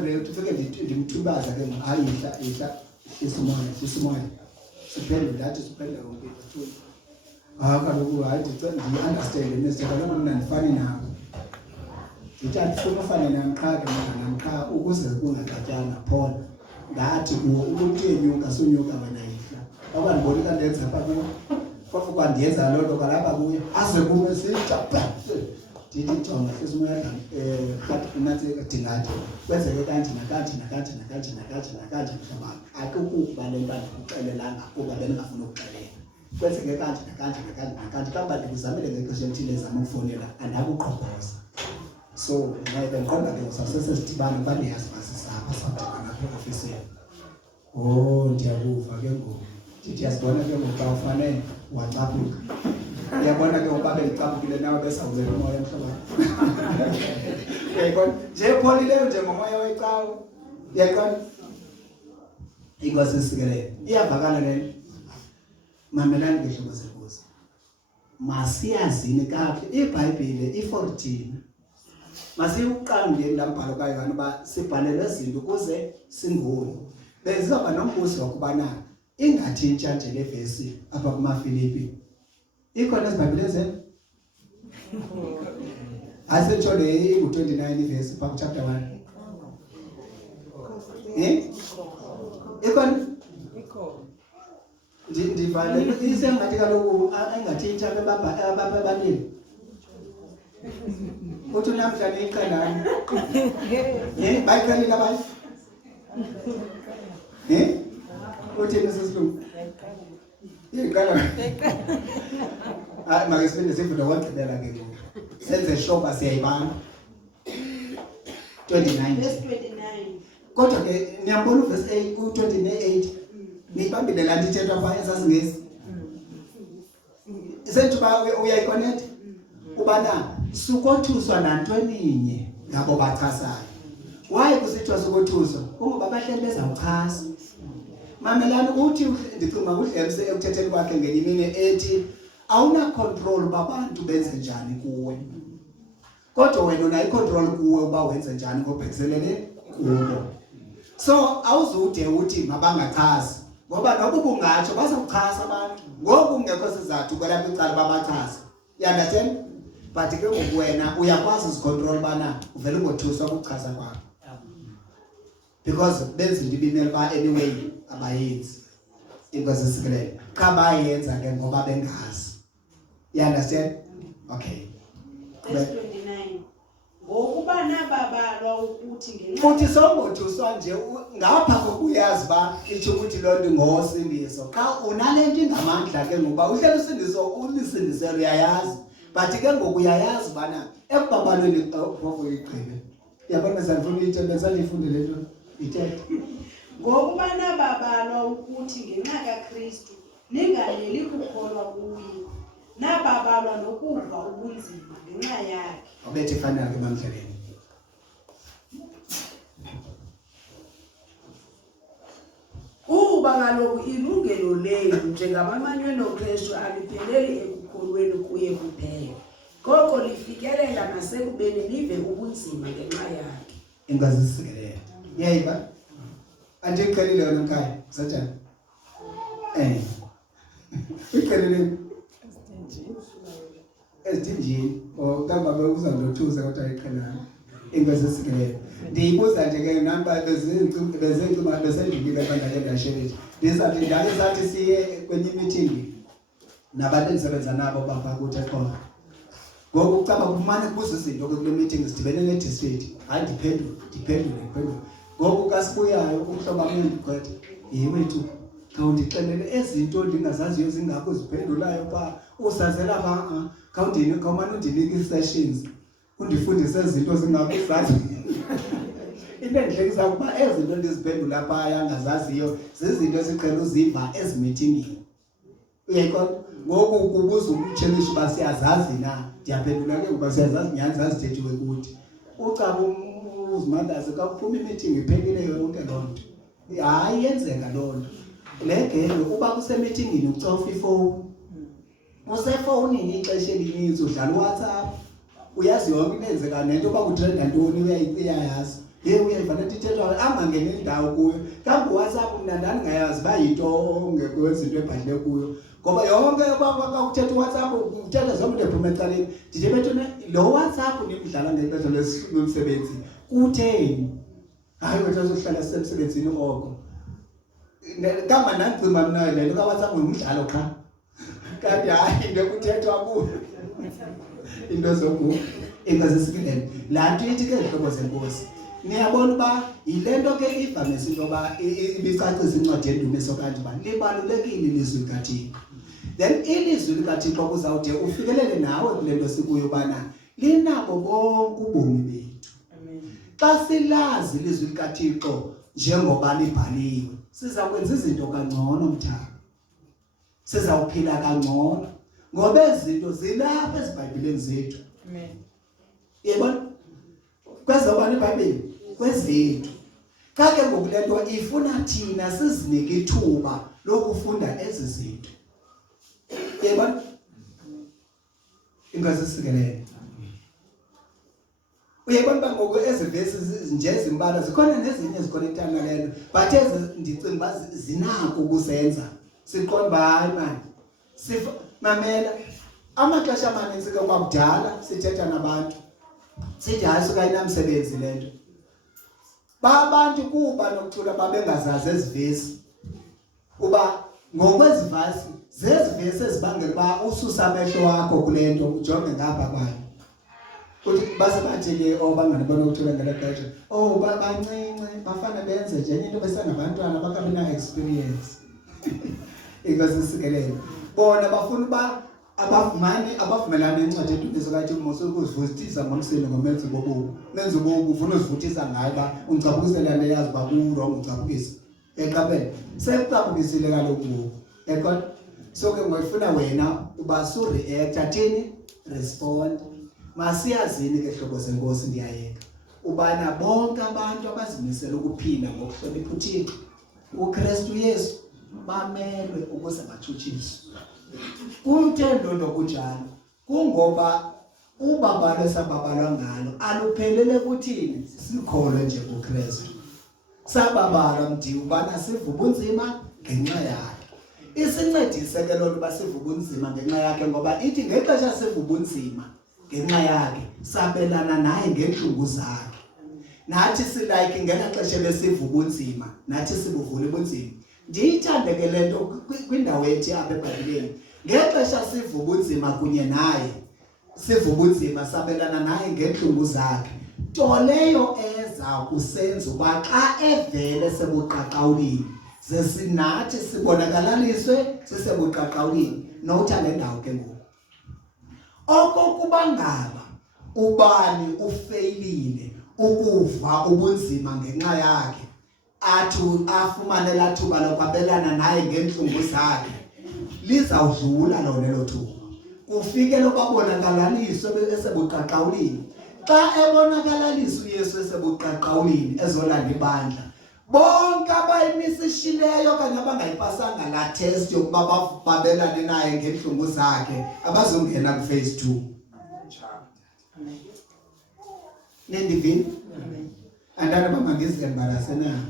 ureact ufike ndimthubaza ke hayi ihla hlisa umoya siphendule ndathi siphendule konke thula. Kaloku hayi ndi-understand Mr. kaloku mna ndifane nawe. Ndithi andifuna ufane nam qha ke mna qha ukuze kungaxatyana phona. Ndathi kuwo umuntu yenyuka sunyuka wena ihla. Awukandiboni ka ndenza apha kuyo. Phofu kwandiyenza loo nto kwalapha kuyo aze kume sitapha. ndithi jonga hlisa umoya khathi nathi dingathi kwenzeke kanje nakanje mhlaba akukuba le nto andikuxelelanga kuba bendingafuna ukuxelela kwenzeke kanje nakanje kamba ndikuzamile ngexesha elithile ezama ukufonela andakuqhobhoza so naye ngiqonda ke sasesesithibana bandiyazi basisapha sadibana apha ofisini ndiyakuva ke ngoku ndithi yazibona ke ngoku xa ufanele wacaphuka uyabona ke ngoba bendicaphukile nawe besawubeka umoya emhlabeni uyayibona nje pholileyo nje ngomoya wecawe uyaqonda ikwasisikelele iyavakala lento mamelani ke hlobo zebuzo masiyazini kahle iBhayibhile i14 masiyuqambe lambhalo kaYohane ba sibhalele izinto ukuze singuye bezizaba nombuzo wakubana ingathintsha nje le verse apha kumaFilipi ikhona eziBhayibhileni zenu asetsho le ku29 verse apha chapter 1 ikhona ndivale isengathi kaloku engathintsha bebapha abanini uthi namhlanje iqalani bayiqalile abanye uthini sesilungu iqala make sibinde sivude waqhubela ke ngoku senze shopa siyayibamba 29 verse 29 kodwa ke niyambona uverse 8 ku28 nibambile la ndithethwa pha esasingesi isentuba uyayiconnect ubana sukothuswa nantweninye ngabo bachasayo why kusithiwa sukothuswa kungoba bahleli bezawuchasa mamelani uthi ndicinga uDlemse ekuthetheni kwakhe ngenye imini ethi awuna control babantu benze njani kuwe kodwa wena unayo control kuwe uba wenze njani ngobhekiselele kuwe so awuzude uthi mabangachasi ngoba nokuba ungatsho bazawuchasa abantu ngoku kungekho sizathu kwelapha icala babachasa you understand but ke ngoku wena uyakwazi uzicontrol bana uvele ngothuswa ukuchasa kwakho because benza into ibinele ba anyway abayenzi into zesikelele cha bayenza ke ngoba bengazi you understand okay verse 29 ngokuba nababalwa ukuthi ngenxa futhi songothuswa nje ngapha kokuyazi ba itsho ukuthi lo nto ngosindiso xa unalento ingamandla ke ngoba uhlela usindiso ulisindiselo uyayazi but ke ngoku uyayazi bana ekubabalweni phofu iqhebe yabona sanifuna ithemba lifunde lento ithethe ngokuba nababalwa ukuthi ngenxa kaKristu ninganeli kukholwa kuye nababalwa nokuva ubunzima ngenxa yakhe obethe fanele ke bamhlabeni kuba kaloku ilungelo lenu njengabamanywe noKristu alipheleli ekukholweni kuye kuphela koko lifikelela nasekubeni nive ubunzima ngenxa yakhe ingazisikelele yayiba andiqhelile yona ekhaya sathana uqhelile esidinjini okamba bekuzandothusa kodwa ayiqhelana ingazisikelele ndiyibuza nje ke namba bezincuma besendikile bandake ndashelele ndisathi ndake sathi siye kwenye meeting nabantu endisebenza nabo bapha kuthi ekhona ngoku kucaba kumane kubuza izinto kule meeting sidibene ne-district hayi ndiphendule ngoku kasibuyayo umhlobo wami endigqwetha wethu khawundixelele ezinto ndingazaziyo zingakho ziphendulayo pha usazela pha khawumane undinika ii-sessions undifundise izinto zingakho zazi into endihlekisa ukuba ezinto ndiziphendula phaya angazaziyo zizinto esiqhela uziva ezimithingini uyayikona ngoku kubuza umtshelisho uba siyazazi na ndiyaphendula ke ngoba siyazazi nyani zazithethiwe kuthi ucaba uzimandazi kakuphuma imeeting iphelile yonke loo nto hayi yenzeka loo nto le gelo uba kusemeetingini ucofa ifowuni usefowunini ixesha elininzi udlala uWhatsApp uyazi yonke into enzeka nento uba kutrenda ntoni uyayazi uyayivana into ithethwa angangeni indawo kuyo kambe uWhatsApp mna ndandingayazi uba yinto ongekwenza into ebhalile kuyo ngoba yonke kwakuthetha uWhatsApp uthetha zonke into ephuma ecaleni ndithi bethona lo WhatsApp nimdlala ngexesha lomsebenzi kutheni hayi wethu sokuhlala sisemsebenzini oko kamba ndandicima mna le nto kaWhatsApp ngumdlalo qha kanti hayi into ekuthethwa kuyo into zoku ingazisikelele laa nto ithi ke zihlobo zenkosi niyabona uba yile nto ke ivamise into yoba ibicacisa incwadi yendumiso kanti uba libalulekile ilizwi likaThixo. Then ilizwi likaThixo kuzawude ufikelele nawe kule nto sikuyo ubana linabo bonke ubomi bethu. Xa silazi ilizwi likaThixo njengoba libhaliwe sizakwenza izinto kangcono mthana, sizawuphila kangcono ngoba izinto zilapha ezibhayibhileni zethu. Amen. Yebona kwezoba neBhayibheli kwezethu. Xa ke ngoku le nto ifuna thina sizinike ithuba lokufunda ezi zinto. Yebona ingazisikelele. Uyebona uba ngoku ezi vesi nje zimbalwa zikhona nezinye ezikonektana nalento but ezi ndicinga uba zinako ukuzenza siqonda uba hayi mani mamela amaxesha amaninzi ke kwakudala sithetha nabantu sithi hayi suka inamsebenzi le nto abantu kuba nokucula babengazazi ezi vesi uba ngokwezivasi zezi vesi ezibangela uba ususa amehlo wakho kule nto ujonge ngapha kwayo. Uthi base bathi ke obangani bonokuthula ngale xesha bancinci bafana benze nje into besangabantwana bakabe na experience ingazisikelele bona bafuna uba abavumelana nencwadi yendumiso kaThixo mosukuzivutisa ngomsini ngomenzi bobubi menze ububi ufuna uzivuthisa ngayo uba uncapukisela leyazi uba kurong uncapukisa eqabele sekucapukisile kaloku ngoku eqona so ke ngifuna wena uba su-reacta thini respond. Masiyazini ke hlobo zenkosi ndiyayeka ubana bonke abantu abazimisela ukuphinda ngokuhlonipha uThixo uKristu Yesu bamelwe ukuze bathutshiswe. Kumthendo lokunjalo kungoba ubabalo sababalwa ngalo aluphelele kuthini sikholwe nje kuKristu. Sababalwa mdi ubana siva ubunzima ngenxa yakhe. Isincedise ke lolu basiva ubunzima ngenxa yakhe ngoba ithi ngexesha siva ubunzima ngenxa yakhe sabelana naye ngenhlungu zakhe. Nathi silike ngelaxesha besiva ubunzima nathi sibuvule ubunzima. Ndiyithande ke le nto kwindawo ethi apha eBhayibhelini ngexesha siva ubunzima kunye naye siva ubunzima sabelana naye ngenhlungu zakhe nto leyo eza kusenza uba xa evele sebuqaqawulini ze sinathi sibonakalaliswe sisebuqaqawulini nokuthanda indawo ke ngoku okokuba ngaba ubani ufeyilile ukuva ubunzima ngenxa yakhe athi afumane laa thuba lokwabelana naye ngentlungu zakhe lizawudlula lelo thuba kufike lokwabonakaliswe esebuqaqawulini. Xa ebonakalaliswe uYesu esebuqaqawulini ezolanda ibandla bonke abayimisishileyo kanye abangayipasanga laa test yokuba babelane naye ngentlungu zakhe abazongena ku-phase 2. Nindivile? Andana bamangizembalase na.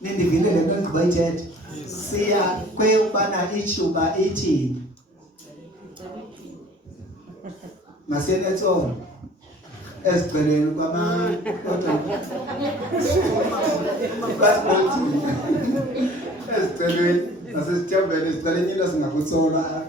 Nindivile le nto ndigqiba yithetha? Siya kweyokubana itshuba ithini? Masiye netsolo ezigceleni kwamakodwa basibolithini ezigceleni nasesithembele ezigceleni into singakutsola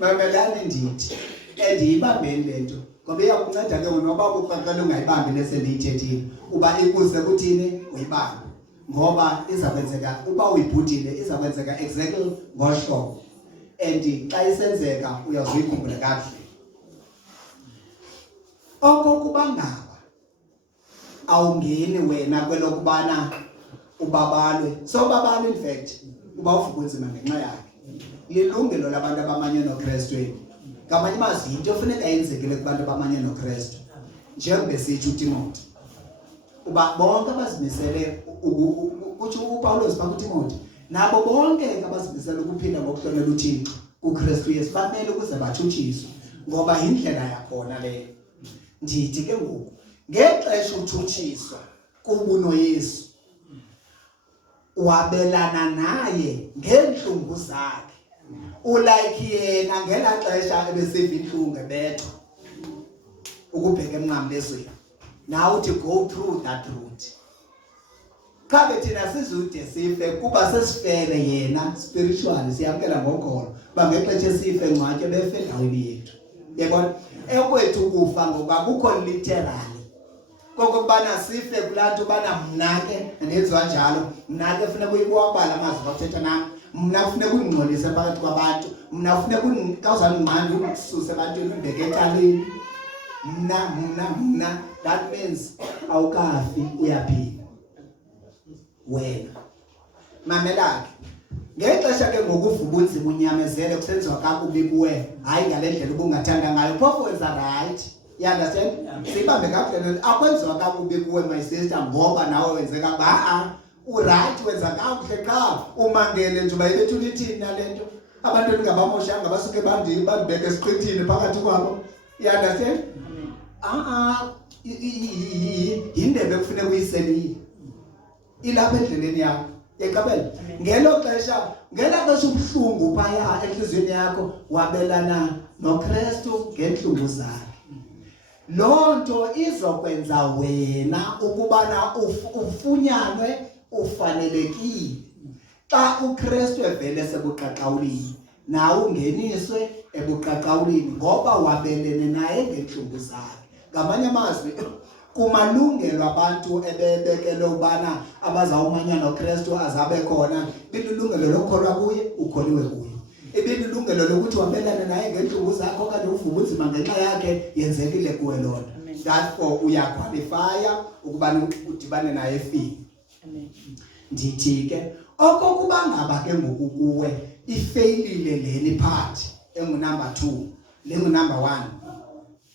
mamelani ndithi endiyibambeni le nto ngoba iyakunceda ke noba kuqaqele ungayibambi lesendiyithethile uba ikuze kuthini uyibambe ngoba izakwenzeka uba uyibhudile izakwenzeka exactly ngohlobo and xa isenzeka uyazuyikhumbula kakuhle. Okokuba ngaba awungeni wena kwelokubana ubabalwe so babalwe in fact uba uvuka ubunzima ngenxa yakhe lilungelo labantu abamanye noKristu. Ngamanye amazwi into efuneka yenzekile kubantu abamanye noKristu njengoba sithi uTimothy uba bonke abazimisele uthi uPawulos phaa kuTimothy nabo bonke abazimisele ukuphinda ngokuhlonela uThixo uKristu Yesu bamele ukuze bathutshiswe ngoba yindlela yakhona leyo. Ndithi ke ngoku ngexesha uthutshiswa kubuno Yesu wabelana naye ngenhlungu zakhe ulike yena ngelaa xesha ebesiva inhlungu ebethwa ukubheka emnqamlezweni now to go through that route. Khabe thina sizude sife kuba sesifele yena spiritually siyamkela ngokholo ba ngexesha sife ngcwatye befe endaweni yethu Yabona ekwethu ukufa ngoba kukho literally kokubana sife kulantu bana mna ke ndenziwa njalo mna ke funeka uyikwabala amazwi akuthetha nami mna kufuneka ungingcolise phakathi kwabantu mna kufuneka kawuzanginqanda ukususe ebantwini undibeke ecaleni mna that means awukafi uyaphila wena mamelake ngexesha ke ngokuvuba unzima unyamezele kusenziwa kakubi kuwe hayi ngale ndlela ubungathanda ngayo phofu wenza right you understand sibambe kakuhle akwenziwa kakubi kuwe my sister ngoba nawe wenze kakubi uright wenza kakuhle qha umangele nje uba ibethu lithini nalento abantu engabamoshanga basuke bandibeke esiqithini phakathi kwabo you understand indebe kufuneka uyiselile ilapha endleleni yakho yaqabela ngelo xesha ubuhlungu phaya enhliziyweni yakho wabelana noKristu ngenhlungu zakhe lonto izokwenza wena ukubana ufunyanwe ufanelekile xa uKristu evele sebuqaqawulini nawe ungeniswe ebuqaqawulini ngoba wabelene naye ngenhlungu zakhe ngamanye amazwi kumalungelo abantu ebebekele ubana abazawumanya noKristu azabe khona bililungelo lokholwa kuye ukholiwe kuye ibililungelo lokuthi wabelane naye ngenhlungu zakho okanye uvuba unzima ngenxa yakhe yenzekile kuwe lonto therefore uyaqualifya ukubana udibane naye efini ndithi ke okokuba ngaba ke ngoku kuwe ifailile leni part engunumber 2 lengunumber 1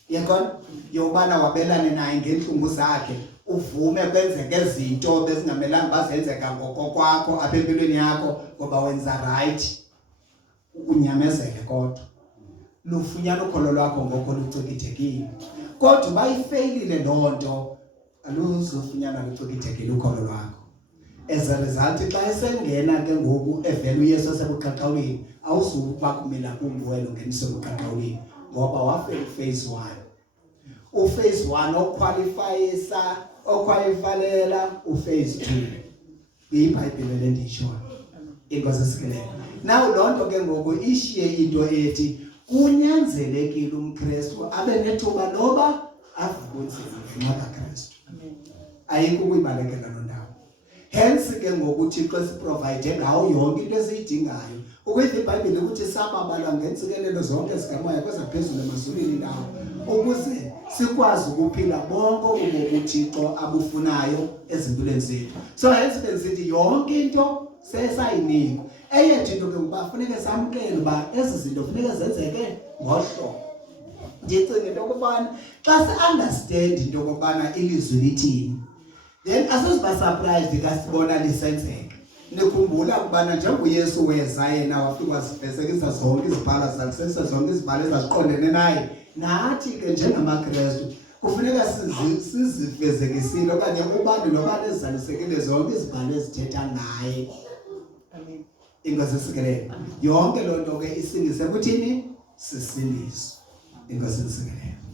yekona yobana wabelane naye ngenhlungu zakhe uvume kwenzeke izinto bezingamelanga bazenzeka ngokokwakho apha empilweni yakho ngoba wenza right unyamezele kodwa lufunyana ukholo lwakho ngoko lucikithekile kodwa bayifailile lonto aluzufunyana lucikithekile ukholo lwakho as a result xa esengena ke ngoku evela uYesu sebuqaqawulini awuzuba kumela kumbuwelo ngenise buqaqawulini ngoba wafela phase 1 uphase 1 oqualifyela uphase 2 iBhayibhile lendishoyo inkosi esikelele naw lonto ke ngoku ishiye into ethi kunyanzelekile umKristu abe nethuba loba avubunzima ngakaKristu ayikho kuyibalekela lo ndawo hence ke ngoku Thixo siprovide ngawo yonke into esiyidingayo ukuthi iBhayibhile ukuthi sababalwa ngentsikelelo zonke zikamoya kwezaphezulu emazulwini indawo ukuze sikwazi ukuphila bonke ubomi uThixo abufunayo ezimpilweni zethu so hence benzithi yonke into sesayinika eyethu into ke ukuba kufuneka samkele uba ezi zinto kufuneka zenzeke ngohlobo ndicinga into okubana xa si-understand into okubana ilizwi lithini then asiziba surprised ka sibona lisenzeka nikhumbula ukubana njengoYesu weza yena wafika wazifezekisa zonke izibhalo zakhe zonke izibhalo ezaziqondene naye nathi ke njengamaKristu kufuneka sizifezekisile okanye ubani nobani ezizalisekile zonke izibhalo ezithetha ngaye inkosi esikelele yonke lonto ke isingise kuthini sisindiso inkosi esikelele